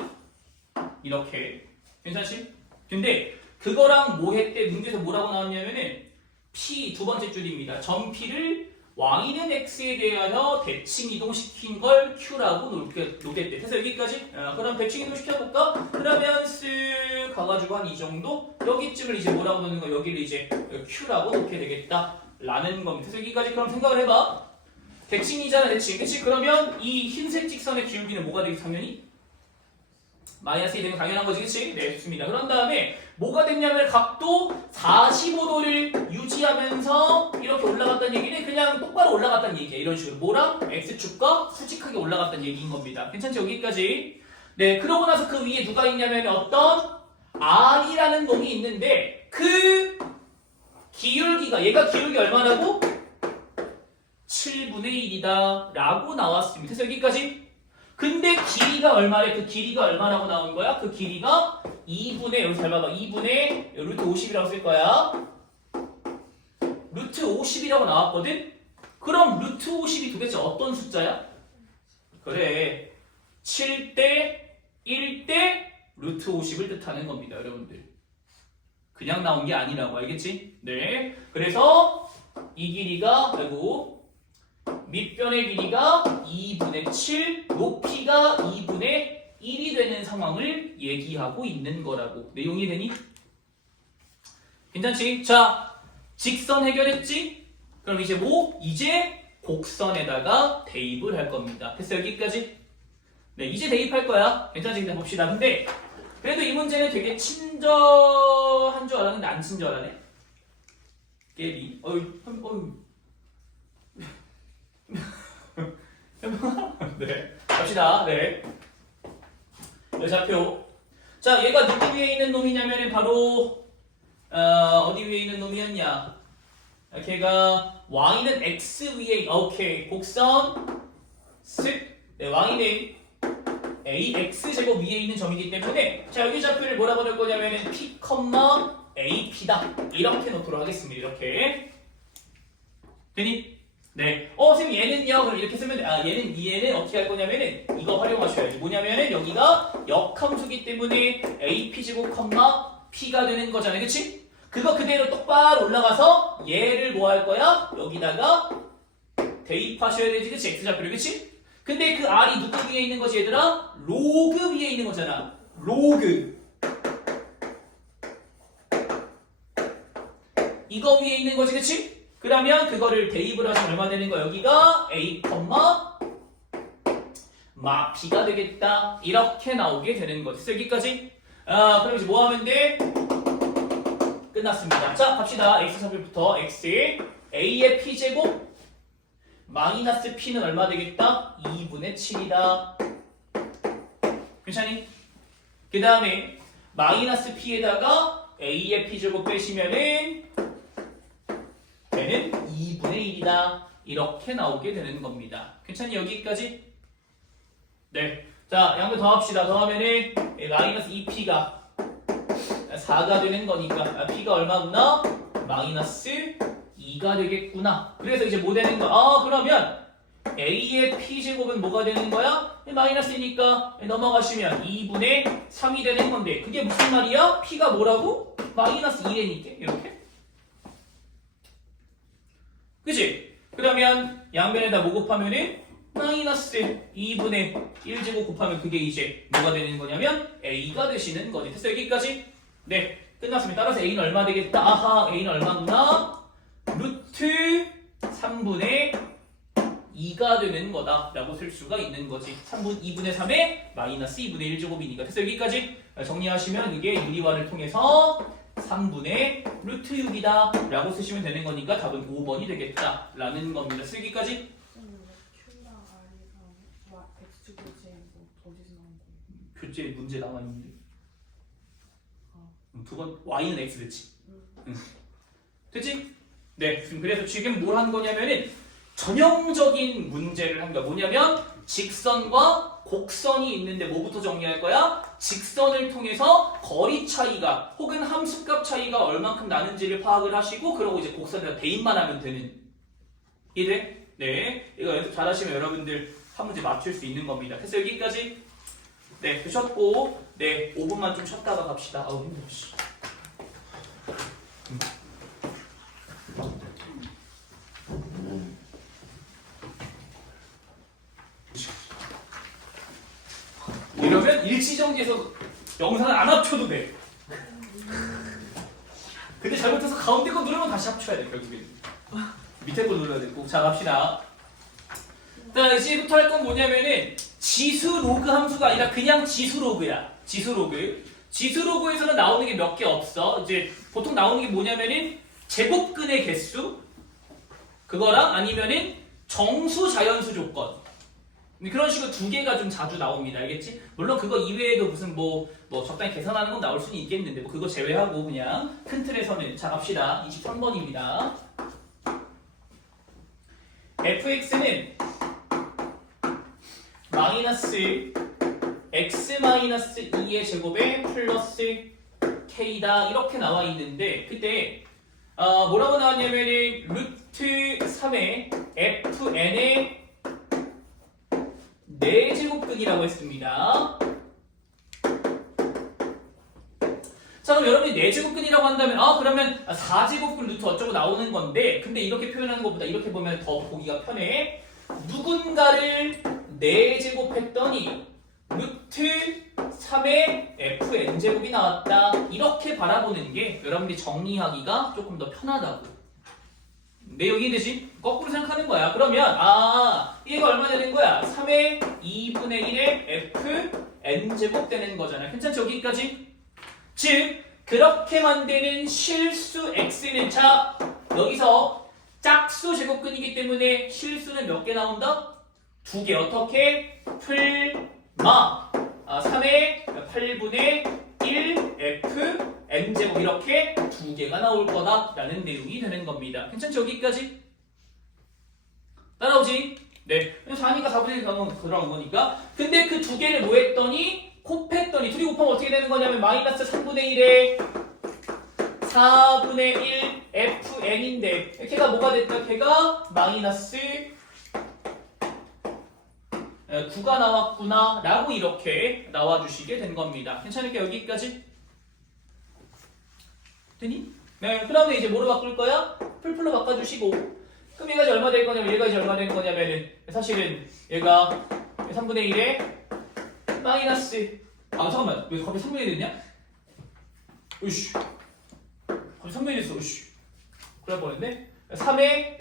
이렇게 괜찮지? 근데 그거랑 뭐 했대? 문제에서 뭐라고 나왔냐면은 P 두 번째 줄입니다. 점 P를 Y는 X에 대하여 대칭 이동시킨 걸 Q라고 놓겠대. 그래서 여기까지? 그럼 대칭 이동 시켜볼까? 그러면 쓱 가가지고 한 이 정도? 여기쯤을 이제 뭐라고 놓는 거? 여기를 이제 Q라고 놓게 되겠다. 라는 겁니다. 그래서 여기까지 그럼 생각을 해봐. 대칭이잖아, 대칭. 그치? 그러면 이 흰색 직선의 기울기는 뭐가 되겠어, 당연히? 마이너스 1이 되면 당연한 거지, 그치? 네, 좋습니다. 그런 다음에 뭐가 됐냐면 각도 45도를 유지하면서 이렇게 올라갔다는 얘기는 그냥 똑바로 올라갔다는 얘기야. 이런 식으로. 뭐랑? X축과 수직하게 올라갔다는 얘기인 겁니다. 괜찮지? 여기까지. 네, 그러고 나서 그 위에 누가 있냐면 어떤 R이라는 놈이 있는데 그 기울기가, 얘가 기울기 얼마라고? 7분의 1이다 라고 나왔습니다. 그래서 여기까지. 근데 길이가 얼마래? 그 길이가 얼마라고 나온 거야? 그 길이가 2분의, 여기 잘 봐봐. 2분의 루트 50이라고 쓸 거야. 루트 50이라고 나왔거든? 그럼 루트 50이 도대체 어떤 숫자야? 그래. 7대 1대 루트 50을 뜻하는 겁니다, 여러분들. 그냥 나온 게 아니라고, 알겠지? 네. 그래서 이 길이가, 아이고, 밑변의 길이가 2분의 7, 높이가 2분의 1이 되는 상황을 얘기하고 있는 거라고. 내용이 되니? 괜찮지? 자, 직선 해결했지? 그럼 이제 뭐? 이제 곡선에다가 대입을 할 겁니다. 됐어, 여기까지? 네, 이제 대입할 거야. 괜찮지? 그냥 봅시다. 근데 그래도 이 문제는 되게 친절한 줄 알았는데 안 친절하네. 깨비. 어휴. 네, 갑시다. 네. 좌표. 자, 얘가 누구 위에 있는 놈이냐면 바로 어디 위에 있는 놈이었냐? 걔가 y는 x 위에 오케이 곡선 쓱. 네, y는 ax 제곱 위에 있는 점이기 때문에 자, 여기 좌표를 뭐라고 넣을 거냐면은 p, ap다 이렇게 놓도록 하겠습니다. 이렇게 되니? 네. 선생님 얘는요? 그럼 이렇게 쓰면 얘는 어떻게 할 거냐면은 이거 활용하셔야지. 뭐냐면은 여기가 역함수기 때문에 AP 제곱 P가 되는 거잖아요. 그치? 그거 그대로 똑바로 올라가서 얘를 뭐 할 거야? 여기다가 대입하셔야 되지. 그치? X좌표를. 그치? 근데 그 R이 누구 위에 있는 거지 얘들아? 로그 위에 있는 거잖아. 로그. 이거 위에 있는 거지. 그치? 그러면 그거를 대입을 하시면 얼마 되는 거야? 여기가 A, P가 되겠다. 이렇게 나오게 되는 거지. 여기까지. 그럼 이제 뭐 하면 돼? 끝났습니다. 자, 갑시다. X좌표부터 X. A의 P제곱 마이너스 P는 얼마 되겠다? 2분의 7이다. 괜찮니? 그 다음에 마이너스 P에다가 A의 P제곱 빼시면은 얘는 2분의 1이다. 이렇게 나오게 되는 겁니다. 괜찮니? 여기까지? 네. 자, 양도 더합시다. 더하면은 마이너스 2p가 4가 되는 거니까 p가 얼마구나? 마이너스 2가 되겠구나. 그래서 이제 뭐 되는 거야? 그러면 a의 p제곱은 뭐가 되는 거야? 마이너스니까 넘어가시면 2분의 3이 되는 건데 그게 무슨 말이야? p가 뭐라고? 마이너스 2라니까 이렇게. 그치? 그러면 양변에다 뭐 곱하면은 마이너스 2분의 1제곱 곱하면 그게 이제 뭐가 되는 거냐면 A가 되시는 거지. 됐어? 여기까지? 네. 끝났습니다. 따라서 A는 얼마 되겠다? 아하, A는 얼마구나? 루트 3분의 2가 되는 거다. 라고 쓸 수가 있는 거지. 2분의 3에 마이너스 2분의 1제곱이니까. 됐어? 여기까지? 정리하시면 그게 유리화를 통해서 3분의 루트 6이다 라고 쓰시면 되는 거니까 답은 5번이 되겠다 라는 겁니다. 쓰기까지? Q랑 R이랑 X축이지 뭐 어디서 나온 거예요? 교재 문제 나와 있는데 두 번 Y는 X 됐지? 됐지? 네, 그래서 지금 뭘 한 거냐면은 전형적인 문제를 한 거야. 뭐냐면 직선과 곡선이 있는데 뭐부터 정리할 거야? 직선을 통해서 거리 차이가 혹은 함수값 차이가 얼만큼 나는지를 파악을 하시고 그러고 이제 곡선에다 대입만 하면 되는. 이해돼? 네. 이거 연습 잘하시면 여러분들 한 문제 맞출 수 있는 겁니다. 그래서 여기까지 네 되셨고 네 5분만 좀 쉬었다가 갑시다. 아우 힘들어. 이러면 일시정지에서 영상을 안 합쳐도 돼. 근데 잘못해서 가운데 거 누르면 다시 합쳐야 돼 결국엔. 밑에 거 눌러야 돼. 꼭 자 갑시다. 자 이제부터 할 건 뭐냐면은 지수 로그 함수가 아니라 그냥 지수 로그야. 지수 로그. 지수 로그에서는 나오는 게 몇 개 없어. 이제 보통 나오는 게 뭐냐면은 제곱근의 개수 그거랑 아니면은 정수 자연수 조건. 그런 식으로 두 개가 좀 자주 나옵니다. 알겠지? 물론 그거 이외에도 무슨 뭐 적당히 계산하는 건 나올 수는 있겠는데 뭐 그거 제외하고 그냥 큰 틀에서는 자 갑시다. 23번입니다. fx는 마이너스 x 마이너스 2의 제곱에 플러스 k다 이렇게 나와 있는데 그때 뭐라고 나왔냐면은 루트 3의 fn의 4제곱근이라고 했습니다. 자 그럼 여러분이 4제곱근이라고 한다면 그러면 4제곱근 루트 어쩌고 나오는 건데 근데 이렇게 표현하는 것보다 이렇게 보면 더 보기가 편해. 누군가를 4제곱했더니 루트 3의 fn제곱이 나왔다. 이렇게 바라보는 게 여러분들이 정리하기가 조금 더 편하다고. 내용이 이해되지? 거꾸로 생각하는 거야. 그러면 얘가 얼마 되는 거야? 3의 2분의 1의 fn제곱 되는 거잖아. 괜찮지? 여기까지? 즉 그렇게 만드는 실수 x는 자 여기서 짝수 제곱근이기 때문에 실수는 몇 개 나온다? 2개. 어떻게? 풀마 3의 8분의 1 f n제곱 이렇게 2개가 나올 거다라는 내용이 되는 겁니다. 괜찮죠? 여기까지? 따라오지? 네. 4니까 4분의 1 들어간 거니까. 근데 그 2개를 뭐 했더니? 곱했더니 둘이 곱하면 어떻게 되는 거냐면 마이너스 3분의 1에 4분의 1 fn인데 걔가 뭐가 됐다? 걔가 마이너스 9가 나왔구나 라고 이렇게 나와주시게 된 겁니다. 괜찮을까? 여기까지? 되니? 네, 그 다음에 이제 뭐로 바꿀 거야? 풀풀로 바꿔주시고 그럼 얘가 이제 얼마 될 거냐면 얘가 이제 얼마 될 거냐면은 사실은 얘가 3분의 1에 마이너스 잠깐만 왜 갑자기 3분의 1 됐냐? 으이씨 갑자기 3분의 1 됐어 으이씨 그럴 뻔했네 3의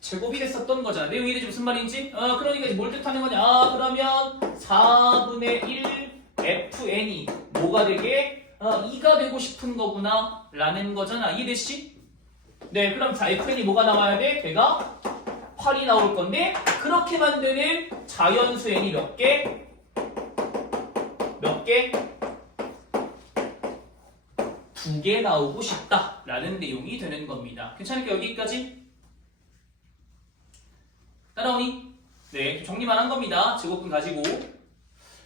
제곱이 됐었던 거잖아. 내용이 이제 무슨 말인지? 그러니까 이제 뭘 뜻하는 거냐? 그러면 4분의 1 fn이 뭐가 되게? 2가 되고 싶은 거구나 라는 거잖아. 이해됐지? 네, 그럼 자 fn이 뭐가 나와야 돼? 걔가 8이 나올 건데 그렇게 만드는 자연수 n이 몇 개? 몇 개? 2개 나오고 싶다 라는 내용이 되는 겁니다. 괜찮을까? 여기까지? 따라오니? 네, 정리만 한 겁니다. 제곱근 가지고.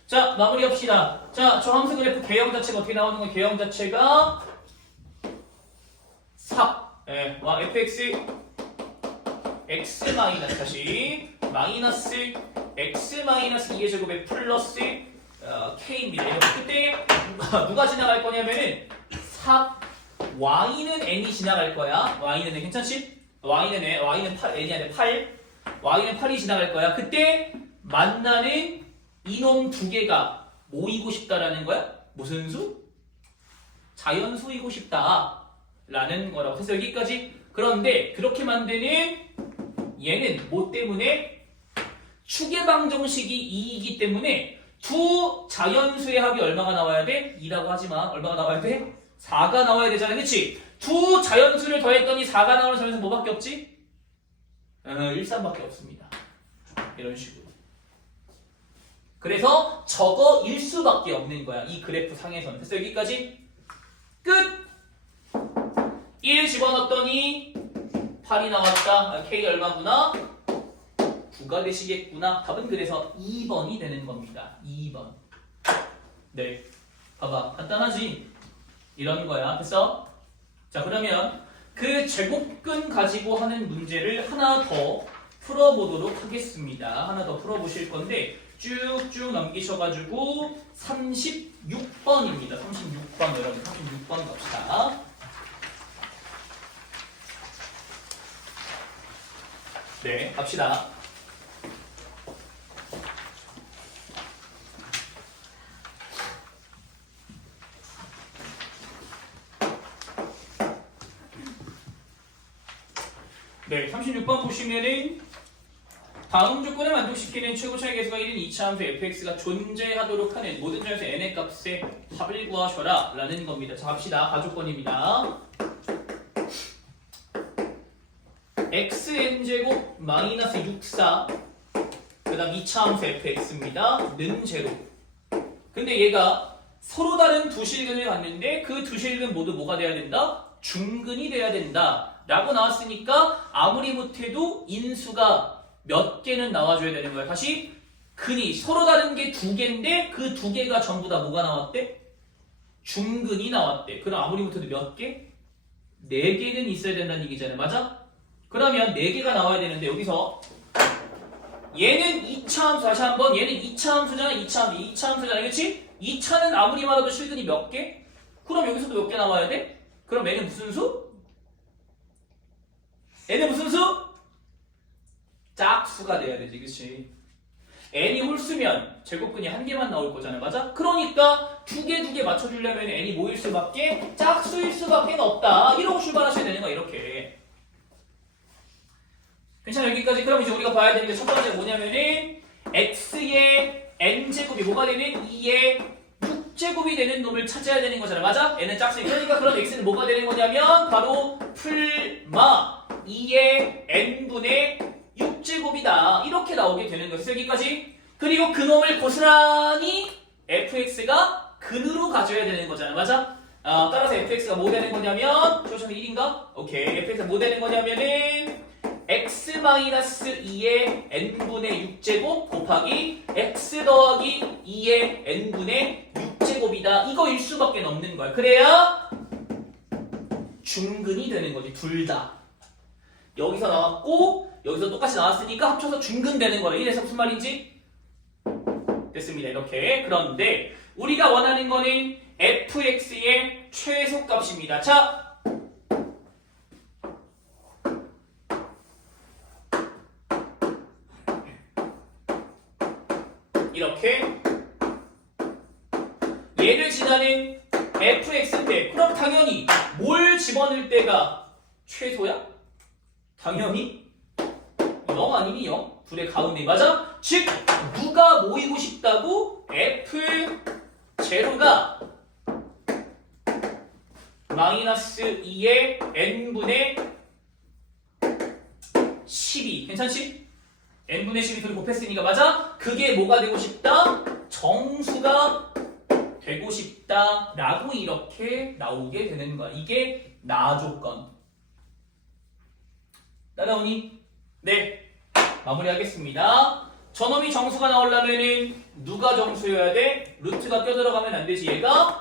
자, 마무리합시다. 자, 저 함수 그래프 개형 자체가 어떻게 나오는 거예요? 개형 자체가 4. 네, fx x 마이너스 다시 마이너스 x 마이너스 2의 제곱에 플러스 k입니다. 그때 누가 지나갈 거냐면은 4 y는 n이 지나갈 거야. y는 n 괜찮지? y는 8 n이 아니라 8. y는 8이 지나갈 거야. 그때 만나는 이놈 2개가 모이고 싶다라는 거야? 무슨 수? 자연수이고 싶다라는 거라고. 그래서 여기까지. 그런데 그렇게 만드는 얘는 뭐 때문에? 추계방정식이 2이기 때문에 두 자연수의 합이 얼마가 나와야 돼? 2라고 하지만 얼마가 나와야 돼? 4가 나와야 되잖아. 그치? 두 자연수를 더했더니 4가 나오는 자연수 뭐밖에 없지? 1, 3밖에 없습니다. 이런 식으로. 그래서 저거 일수밖에 없는 거야. 이 그래프 상에서는. 그래서 여기까지 끝! 1 집어넣었더니 8이 나왔다. 아, K 얼마구나? 9가 되시겠구나. 답은 그래서 2번이 되는 겁니다. 2번. 네. 봐봐. 간단하지? 이런 거야. 됐어? 자, 그러면 그 제곱근 가지고 하는 문제를 하나 더 풀어보도록 하겠습니다. 하나 더 풀어보실 건데 쭉쭉 넘기셔가지고 36번입니다. 36번 여러분 36번 갑시다. 네, 갑시다. 네, 36번 보시면은 다음 조건을 만족시키는 최고 차이 계수가 1인 2차 함수 fx가 존재하도록 하는 모든 점에서 n의 값의 합을 구하셔라 라는 겁니다. 자, 갑시다. 가조건입니다. xn제곱 마이너스 64 그 다음 2차 함수 fx입니다. 는 제로. 근데 얘가 서로 다른 두 실근을 갖는데 그 두 실근 모두 뭐가 돼야 된다? 중근이 돼야 된다 라고 나왔으니까 아무리 못해도 인수가 몇 개는 나와줘야 되는 거야. 다시 근이 서로 다른 게 두 개인데 그 두 개가 전부 다 뭐가 나왔대? 중근이 나왔대. 그럼 아무리 못해도 몇 개? 4개는 있어야 된다는 얘기잖아요. 맞아? 그러면 4개가 나와야 되는데 여기서 얘는 2차 함수 다시 한번 얘는 2차 함수잖아. 2차 함수잖아. 그렇지? 2차는 아무리 말해도 실근이 몇 개? 그럼 여기서도 몇 개 나와야 돼? 그럼 얘는 무슨 수? 얘는 무슨 수? 짝수가 돼야 되지, 그치? n이 홀수면 제곱근이 한 개만 나올 거잖아, 맞아? 그러니까 두 개 맞춰주려면 n이 뭐일 수밖에? 짝수일 수밖에 없다. 이러고 출발하셔야 되는 거야, 이렇게. 괜찮아, 여기까지? 그럼 이제 우리가 봐야 되는 게 첫 번째 뭐냐면은 x의 n제곱이 뭐가 되는? 2의 6제곱이 되는 놈을 찾아야 되는 거잖아, 맞아? n은 짝수이. 그러니까 그럼 x는 뭐가 되는 거냐면 바로 풀마 2의 n분의 6제곱이다. 이렇게 나오게 되는 거죠. 여기까지. 그리고 그놈을 고스란히 fx가 근으로 가져야 되는 거잖아. 맞아? 따라서 fx가 뭐 되는 거냐면 조점이 1인가? 오케이. fx가 뭐 되는 거냐면은 x-2의 n분의 6제곱 곱하기 x 더하기 2의 n분의 6제곱이다. 이거일 수밖에 없는 거야. 그래야 중근이 되는 거지. 둘 다. 여기서 나왔고 여기서 똑같이 나왔으니까 합쳐서 중근 되는 거래. 이래서 무슨 말인지? 됐습니다. 이렇게. 그런데 우리가 원하는 거는 fx의 최소값입니다. 자, 이렇게 얘를 지나는 fx인데 그럼 당연히 뭘 집어넣을 때가 최소야? 당연히 0 아니면 0? 둘의 가운데 맞아? 즉 누가 모이고 싶다고? f0가 마이너스 2의 n분의 12 괜찮지? n분의 12 둘이 곱했으니까 맞아? 그게 뭐가 되고 싶다? 정수가 되고 싶다 라고 이렇게 나오게 되는 거야. 이게 나조건. 따라오니? 네. 마무리하겠습니다. 저놈이 정수가 나오려면은 누가 정수여야 돼? 루트가 껴들어가면 안 되지. 얘가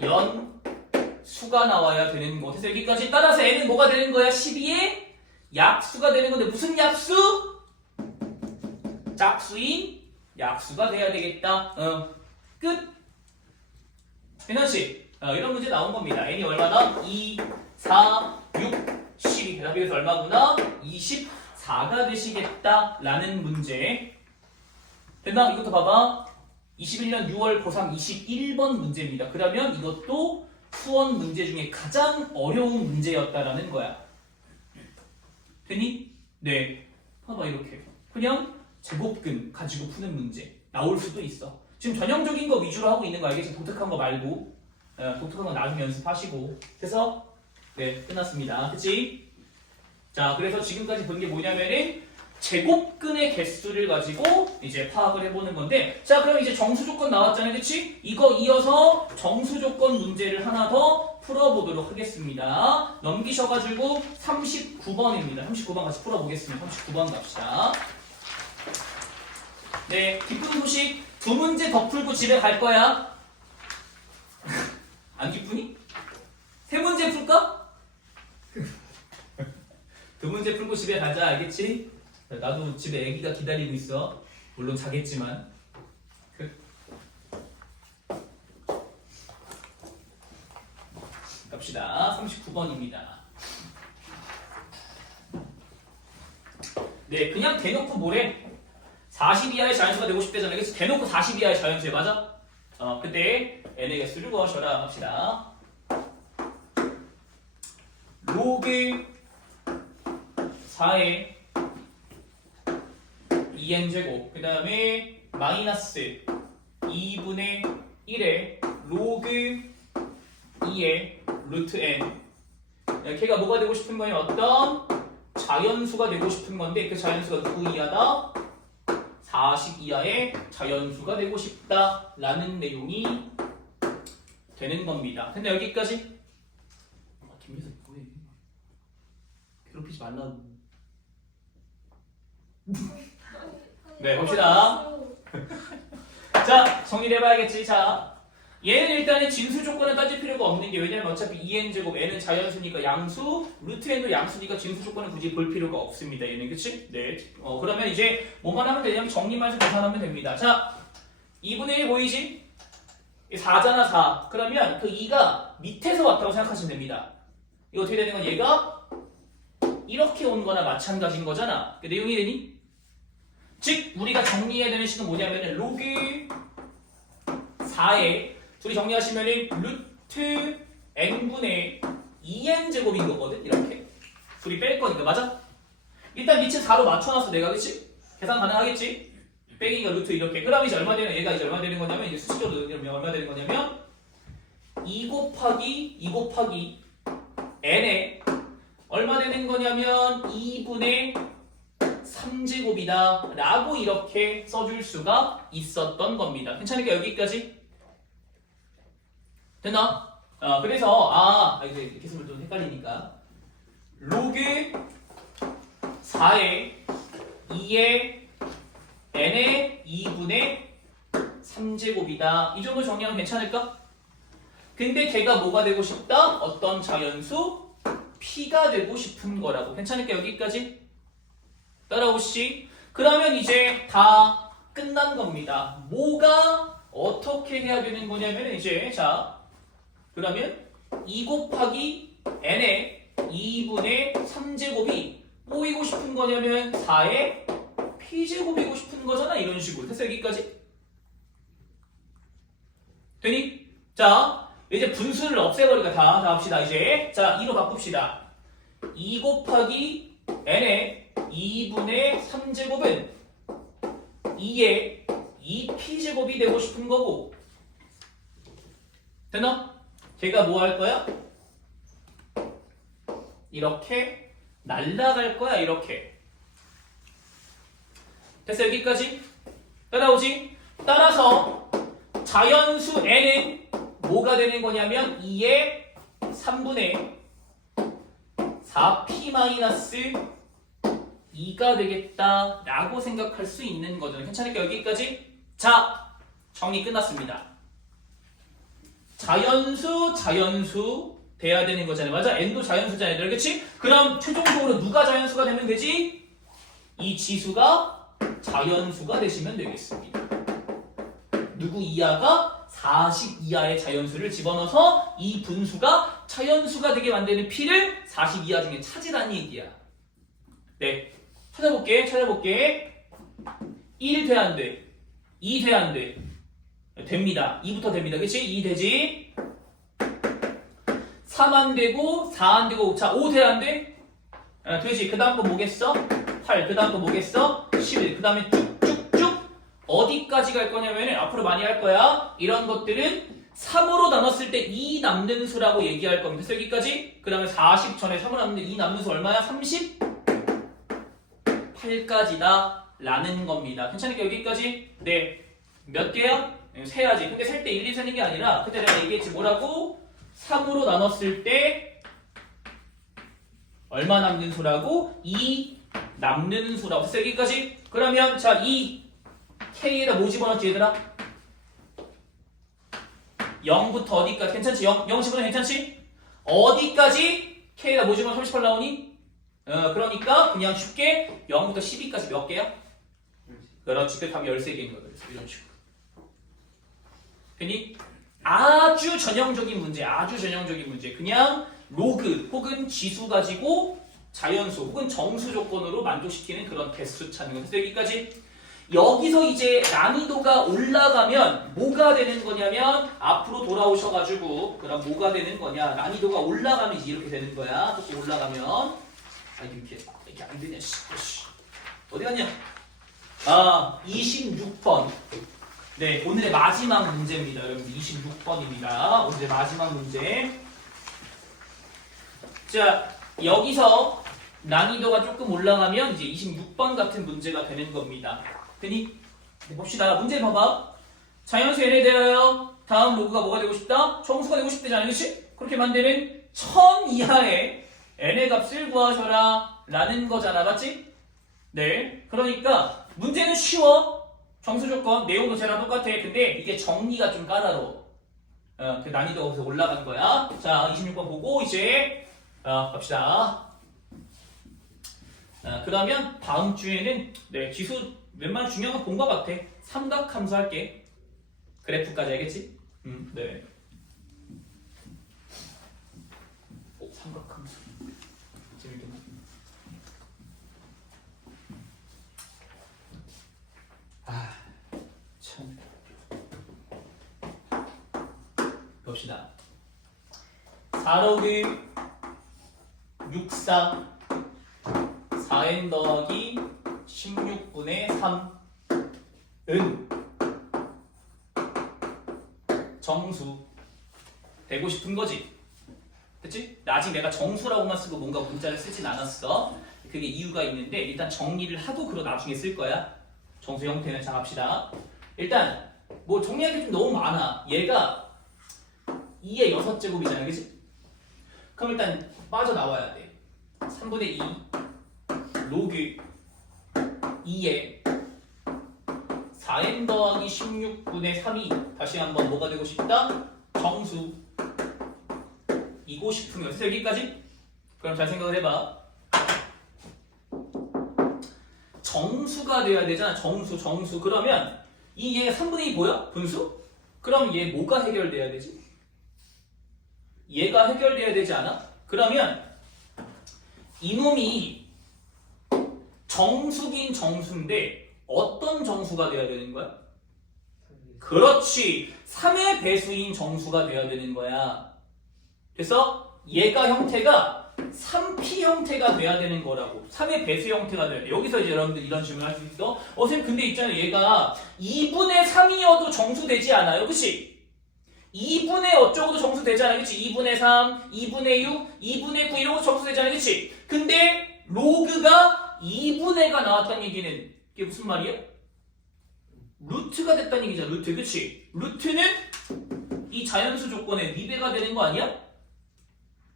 자연수가 나와야 되는 거. 그래서 여기까지 따라서 n은 뭐가 되는 거야? 12의 약수가 되는 건데 무슨 약수? 짝수인 약수가 돼야 되겠다. 끝. 괜찮지? 이런 문제 나온 겁니다. n이 얼마나? 2, 4, 6, 12. 대답이 그래서 얼마구나? 24가 되시겠다 라는 문제. 됐나? 이것도 봐봐. 21년 6월 고3 21번 문제입니다. 그러면 이것도 수원 문제 중에 가장 어려운 문제였다라는 거야. 되니? 네. 봐봐 이렇게. 그냥 제곱근 가지고 푸는 문제 나올 수도 있어. 지금 전형적인 거 위주로 하고 있는 거 알겠지? 독특한 거 말고. 독특한 거 나중에 연습하시고. 그래서 네, 끝났습니다. 그치? 자, 그래서 지금까지 본 게 뭐냐면은 제곱근의 개수를 가지고 이제 파악을 해보는 건데, 자, 그럼 이제 정수 조건 나왔잖아요, 그치? 이거 이어서 정수 조건 문제를 하나 더 풀어보도록 하겠습니다. 넘기셔가지고 39번입니다. 39번 같이 풀어보겠습니다. 39번 갑시다. 네, 기쁜 소식 두 문제 더 풀고 집에 갈 거야. 안 기쁘니? 세 문제 풀까? 두 문제 풀고 집에 가자, 알겠지? 나도 집에 애기가 기다리고 있어. 물론 자겠지만. 갑시다. 39번입니다. 네, 그냥 대놓고 뭐래? 40 이하의 자연수가 되고 싶대잖아. 그래서 대놓고 40 이하의 자연수에 맞아? 그때 n의 개수를 구하셔라 합시다. 로그 4의 2n제곱, 그 다음에 마이너스 2분의 1의 로그 2의 루트 n. 걔가 뭐가 되고 싶은 거냐? 어떤 자연수가 되고 싶은 건데, 그 자연수가 누구 이하다? 40 이하의 자연수가 되고 싶다 라는 내용이 되는 겁니다. 근데 여기까지 김민석 뭐해? 괴롭히지 말라고. 네, 봅시다. 자, 정리를 해봐야겠지. 자, 얘는 일단은 진수 조건을 따질 필요가 없는 게, 왜냐면 어차피 2n제곱 n은 자연수니까 양수, 루트 n도 양수니까 진수 조건을 굳이 볼 필요가 없습니다. 얘는, 그치? 네. 그러면 이제 뭐만 하면 되냐면 정리만 해서 계산하면 됩니다. 자, 2분의 1 보이지? 4잖아, 4. 그러면 그 2가 밑에서 왔다고 생각하시면 됩니다. 이거 어떻게 되는 건 얘가 이렇게 온 거나 마찬가지인 거잖아. 그 내용이 되니? 즉, 우리가 정리해야 되는 식은 뭐냐면은 로그 4에 둘이 정리하시면은 루트 n분의 2n제곱인 거거든. 이렇게 둘이 뺄 거니까, 맞아? 일단 밑에 4로 맞춰놨어 내가, 그치? 계산 가능하겠지? 빼기가 루트 이렇게. 그럼 이제 얼마 되면, 얘가 이제 얼마 되는 거냐면, 이제 수식적으로 넣으면 얼마 되는 거냐면 2 곱하기 n에 얼마 되는 거냐면 2분의 3제곱이다 라고 이렇게 써줄 수가 있었던 겁니다. 괜찮으니까 여기까지? 됐나? 그래서 이제 이렇게 쓰면 좀 헷갈리니까 로그 4의 2의 n의 2분의 3제곱이다. 이 정도 정리하면 괜찮을까? 근데 걔가 뭐가 되고 싶다? 어떤 자연수? P가 되고 싶은 거라고. 괜찮을까? 여기까지? 따라오시. 그러면 이제 다 끝난 겁니다. 뭐가 어떻게 해야 되는 거냐면 이제 자, 그러면 2 곱하기 n의 2분의 3제곱이 뭐이고 싶은 거냐면 4의 p제곱이고 싶은 거잖아. 이런 식으로. 됐어? 여기까지? 되니? 자, 이제 분수를 없애버리니까 다 합시다. 이제 자, 2로 바꿉시다. 2 곱하기 n의 2분의 3제곱은 2의 2p제곱이 되고 싶은 거고, 됐나? 걔가 뭐 할 거야? 이렇게 날라갈 거야. 이렇게. 됐어? 여기까지? 따라오지? 따라서 자연수 n은 뭐가 되는 거냐면 2의 3분의 4p-2가 되겠다 라고 생각할 수 있는 거죠. 괜찮을까? 여기까지? 자, 정리 끝났습니다. 자연수 돼야 되는 거잖아요. 맞아? n도 자연수잖아요. 그렇지? 그럼 최종적으로 누가 자연수가 되면 되지? 이 지수가 자연수가 되시면 되겠습니다. 누구 이하가? 40 이하의 자연수를 집어넣어서 이 분수가 자연수가 되게 만드는 P를 40 이하 중에 찾으라는 얘기야. 네, 찾아볼게. 1 돼, 안 돼? 2 돼, 안 돼? 됩니다. 2부터 됩니다. 그치? 2 되지? 3 안 되고 4 안 되고 자, 5 돼, 안 돼? 되지. 그 다음 거 뭐겠어? 8. 그 다음 거 뭐겠어? 11. 그 다음에 쭉쭉쭉 어디까지 갈 거냐면 앞으로 많이 할 거야. 이런 것들은 3으로 나눴을 때 2 남는 수라고 얘기할 겁니다. 그래서 여기까지? 그 다음에 40 전에 3으로 나눴는데 2 남는 수 얼마야? 38 8까지다 라는 겁니다. 괜찮으니까 여기까지? 네. 몇 개야? 세야지. 근데 셀 때 1, 2 세는 게 아니라 그때 내가 얘기했지 뭐라고? 3으로 나눴을 때 얼마 남는 수라고? 2 남는 수라고. 그래서 여기까지? 그러면 자, 이 K에다 뭐 집어넣었지 얘들아? 0부터 어디까지? 괜찮지? 0 집어넣으면 괜찮지? 어디까지? K에다 뭐 집어넣으면 38 나오니? 그러니까 그냥 쉽게 0부터 12까지 몇 개야? 그렇지. 그 답이 13개인 거야. 그래서 이런 식으로. 괜히 아주 전형적인 문제. 그냥 로그 혹은 지수 가지고 자연수 혹은 정수 조건으로 만족시키는 그런 개수 찾는 거. 그래서 여기까지. 여기서 이제 난이도가 올라가면 뭐가 되는 거냐면 앞으로 돌아오셔가지고 그럼 뭐가 되는 거냐? 난이도가 올라가면 이제 이렇게 되는 거야. 또 올라가면 이게 안 되냐? 어디 갔냐? 26번. 네, 오늘의 마지막 문제입니다. 여러분 26번입니다. 오늘의 마지막 문제. 자, 여기서 난이도가 조금 올라가면 이제 26번 같은 문제가 되는 겁니다. 되니? 네, 봅시다. 문제 봐봐. 자연수 n에 대하여 다음 로그가 뭐가 되고 싶다? 정수가 되고 싶다잖아. 그렇지? 그렇게 만드는 1000 이하의 n의 값을 구하셔라 라는 거잖아. 맞지? 네. 그러니까 문제는 쉬워. 정수 조건, 내용도 쟤랑 똑같아. 근데 이게 정리가 좀 까다로워. 그 난이도가 거기서 올라간 거야. 자, 26번 보고 이제 갑시다. 그러면 다음 주에는 네, 지수 웬만한 중요한 거 본 것 같아. 삼각 함수할게. 그래프까지 알겠지? 네. 삼각 함수. 재밌겠네. 참. 봅시다. 4로그 64 4n 더하기 16분의 3은 정수 되고 싶은 거지. 그치? 아직 내가 정수라고만 쓰고 뭔가 문자를 쓰진 않았어. 그게 이유가 있는데 일단 정리를 하고 그러 나중에 쓸 거야. 정수 형태는. 자, 갑시다. 일단 뭐 정리할 게 좀 너무 많아. 얘가 2의 6제곱이잖아. 그치? 그럼 일단 빠져나와야 돼. 3분의 2 로그 2에 4n 더하기 16분의 3이 다시 한번 뭐가 되고 싶다? 정수 이고 싶으면. 그래서 여기까지? 그럼 잘 생각을 해봐. 정수가 돼야 되잖아. 정수. 그러면 이 얘 3분의 2 뭐야? 분수? 그럼 얘 뭐가 해결돼야 되지? 얘가 해결돼야 되지 않아? 그러면 이놈이 정수긴 정수인데 어떤 정수가 돼야 되는 거야? 그렇지. 3의 배수인 정수가 돼야 되는 거야. 그래서 얘가 형태가 3p 형태가 돼야 되는 거라고. 3의 배수 형태가 돼야 돼. 여기서 이제 여러분들 이런 질문을 할 수 있어. 선생님 근데 있잖아요. 얘가 2분의 3이어도 정수 되지 않아요? 그치? 2분의 어쩌고도 정수 되잖아요. 그치? 2분의 3, 2분의 6, 2분의 9 이런 것도 정수 되잖아요. 그치? 근데 로그가 2분의가 나왔다는 얘기는 이게 무슨 말이야? 루트가 됐다는 얘기잖아. 루트. 그치? 루트는 이 자연수 조건에 2배가 되는 거 아니야?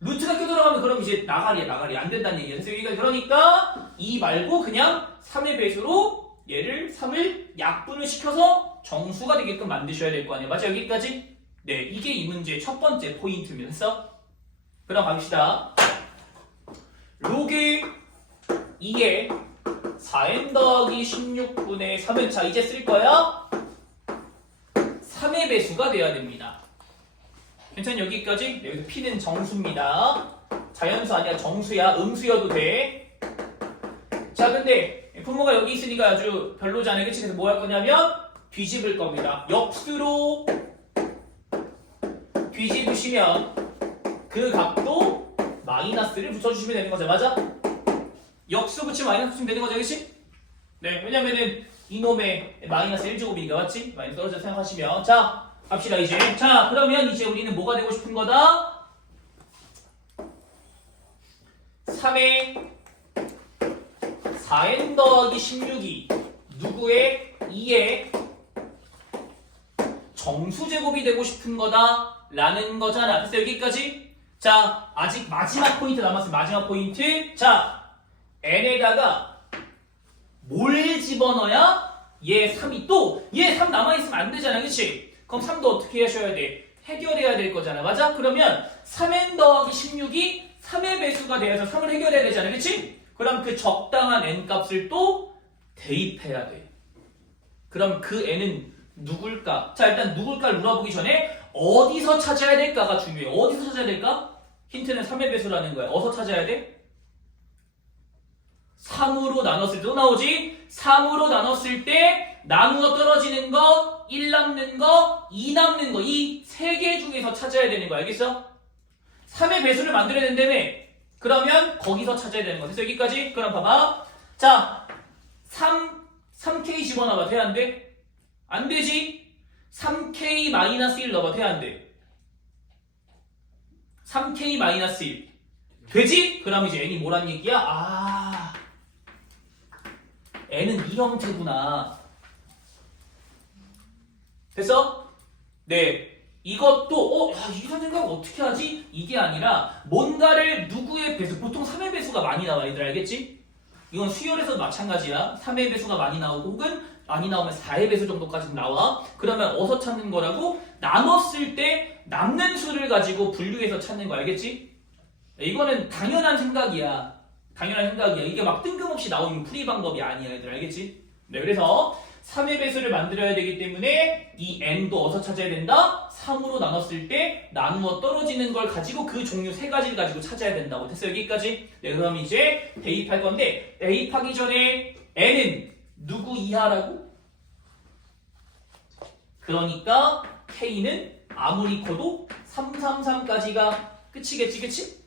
루트가 껴들어가면 그럼 이제 나가리 안 된다는 얘기야. 그래서 여기가 그러니까 2 말고 그냥 3의 배수로 얘를 3을 약분을 시켜서 정수가 되게끔 만드셔야 될 거 아니야. 맞아? 여기까지? 네, 이게 이 문제의 첫 번째 포인트입니다. 됐어? 그럼 갑시다. 로그 2에 4n 더하기 16분의 3은 자 이제 쓸 거야. 3의 배수가 돼야 됩니다. 괜찮니? 여기까지? 네, 여기서 p는 정수입니다. 자연수 아니야. 정수야. 음수여도 돼. 자, 근데 분모가 여기 있으니까 아주 별로잖아요. 그치? 그래서 뭐 할 거냐면 뒤집을 겁니다. 역수로 뒤집으시면 그 값도 마이너스를 붙여주시면 되는 거죠. 맞아? 역수 붙이면 마이너스 붙이면 되는 거죠. 그치? 네, 왜냐면은 이놈의 마이너스 1제곱이니까 맞지? 마이너스 떨어져 생각하시면. 자, 갑시다 이제. 자, 그러면 이제 우리는 뭐가 되고 싶은 거다? 3의 4n 더하기 16이 누구의 2의 정수제곱이 되고 싶은 거다 라는 거잖아. 그래서 여기까지. 자, 아직 마지막 포인트 남았어요. 마지막 포인트. 자, n에다가 뭘 집어넣어야 얘 3이 또 얘 3 남아있으면 안 되잖아. 그치? 그럼 3도 어떻게 하셔야 돼? 해결해야 될 거잖아. 맞아? 그러면 3n 더하기 16이 3의 배수가 되어서 3을 해결해야 되잖아. 그치? 그럼 그 적당한 n 값을 또 대입해야 돼. 그럼 그 n은 누굴까? 자, 일단 누굴까를 물어보기 전에 어디서 찾아야 될까가 중요해. 어디서 찾아야 될까? 힌트는 3의 배수라는 거야. 어디서 찾아야 돼? 3으로 나눴을 때 또 나오지? 3으로 나눴을 때 나누어 떨어지는 거, 1 남는 거, 2 남는 거 이 세 개 중에서 찾아야 되는 거야. 알겠어? 3의 배수를 만들어야 된다며. 그러면 거기서 찾아야 되는 거야. 그래서 여기까지? 그럼 봐봐. 자, 3K 집어넣어봐. 돼? 안 돼? 안 되지? 3K-1 넣어봐. 돼? 안 돼? 3K-1 되지? 그럼 이제 n이 뭐란 얘기야? 아, n은 이 형태구나. 됐어? 네. 이것도 이런 생각 어떻게 하지? 이게 아니라 뭔가를 누구의 배수, 보통 3의 배수가 많이 나와. 얘들 알겠지? 이건 수열에서도 마찬가지야. 3의 배수가 많이 나오고 혹은 많이 나오면 4의 배수 정도까지 나와. 그러면 어디서 찾는 거라고? 나눴을 때 남는 수를 가지고 분류해서 찾는 거 알겠지? 이거는 당연한 생각이야. 당연한 생각이야. 이게 막 뜬금없이 나오는 풀이 방법이 아니야. 얘들 알겠지? 네, 그래서 3의 배수를 만들어야 되기 때문에 이 n도 어디서 찾아야 된다? 3으로 나눴을 때 나누어 떨어지는 걸 가지고 그 종류 세 가지를 가지고 찾아야 된다고. 됐어? 여기까지? 네, 그럼 이제 대입할 건데 대입하기 전에 n은 누구 이하라고? 그러니까 k는 아무리 커도 333까지가 끝이겠지, 그치?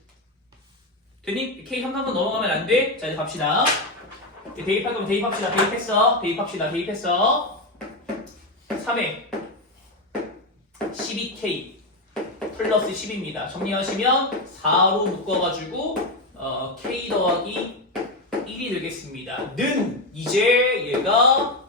되니? k 333 넘어가면 안 돼. 자, 이제 갑시다. 대입할 거면 대입합시다. 대입했어. 3에 12k 플러스 10입니다. 정리하시면 4로 묶어가지고 k 더하기 1이 되겠습니다. 는 이제 얘가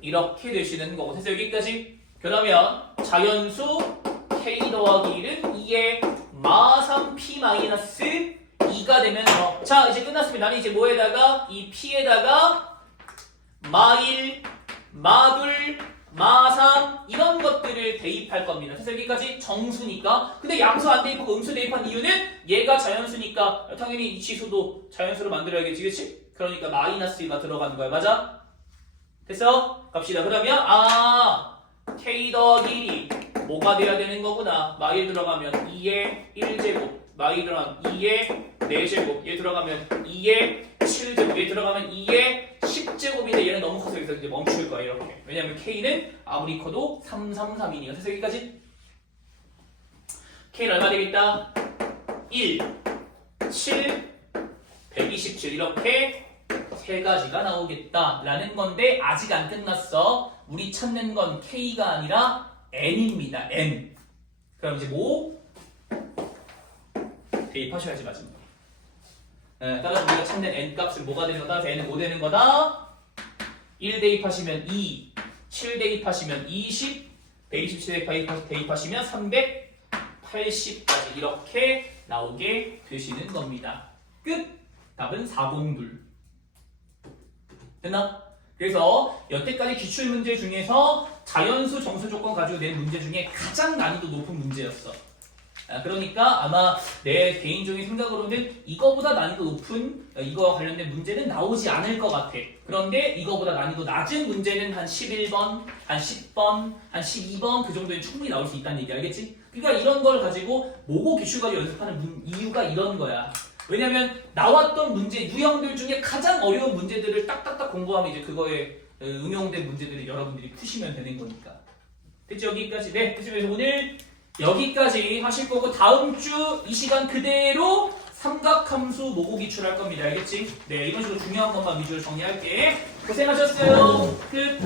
이렇게 되시는 거고. 그래서 여기까지. 그러면 자연수 k 더하기 1은 2의 마3p 마이너스 2가 되면 자, 이제 끝났습니다. 나는 이제 뭐에다가 이 p에다가 마1, 마2, 마3 이런 것들을 대입할 겁니다. 그래서 여기까지 정수니까. 근데 양수 안 대입하고 음수 대입한 이유는 얘가 자연수니까 당연히 이 지수도 자연수로 만들어야겠지, 그치? 그러니까 마이너스 2가 들어가는 거야. 맞아? 됐어? 갑시다. 그러면 k 더하기 1이 뭐가 돼야 되는 거구나. 마1 들어가면 2의 1제곱, 마2 들어가면 2의 4제곱, 얘 들어가면 2의 7제곱, 얘 들어가면 2의 10제곱인데 얘는 너무 커서 여기서 이제 멈출 거야. 이렇게. 왜냐면 k는 아무리 커도 333이니까. 그래서 여기까지. k는 얼마 되겠다? 1, 7, 127 이렇게 세 가지가 나오겠다라는 건데 아직 안 끝났어. 우리 찾는 건 k가 아니라 n입니다. n. 그럼 이제 뭐? 대입하셔야지 마지막에. 따라서 우리가 찾는 n 값을 뭐가 되는 거다? n은 뭐 되는 거다? 1 대입하시면 2, 7 대입하시면 20, 127 대입하시면 380까지 이렇게 나오게 되시는 겁니다. 끝! 답은 402. 됐나? 그래서 여태까지 기출문제 중에서 자연수 정수 조건 가지고 낸 문제 중에 가장 난이도 높은 문제였어. 그러니까 아마 내 개인적인 생각으로는 이거보다 난이도 높은 이거와 관련된 문제는 나오지 않을 것 같아. 그런데 이거보다 난이도 낮은 문제는 한 11번, 한 10번, 한 12번 그 정도에 충분히 나올 수 있다는 얘기 알겠지? 그러니까 이런 걸 가지고 모고 기출까지 연습하는 이유가 이런 거야. 왜냐면 나왔던 문제, 유형들 중에 가장 어려운 문제들을 딱딱딱 공부하면 이제 그거에 응용된 문제들을 여러분들이 푸시면 되는 거니까. 됐죠? 여기까지. 네, 그래서 오늘 여기까지 하실 거고 다음 주 이 시간 그대로 삼각함수 모고 기출할 겁니다. 알겠지? 네, 이런 식으로 중요한 것만 위주로 정리할게. 고생하셨어요. 끝.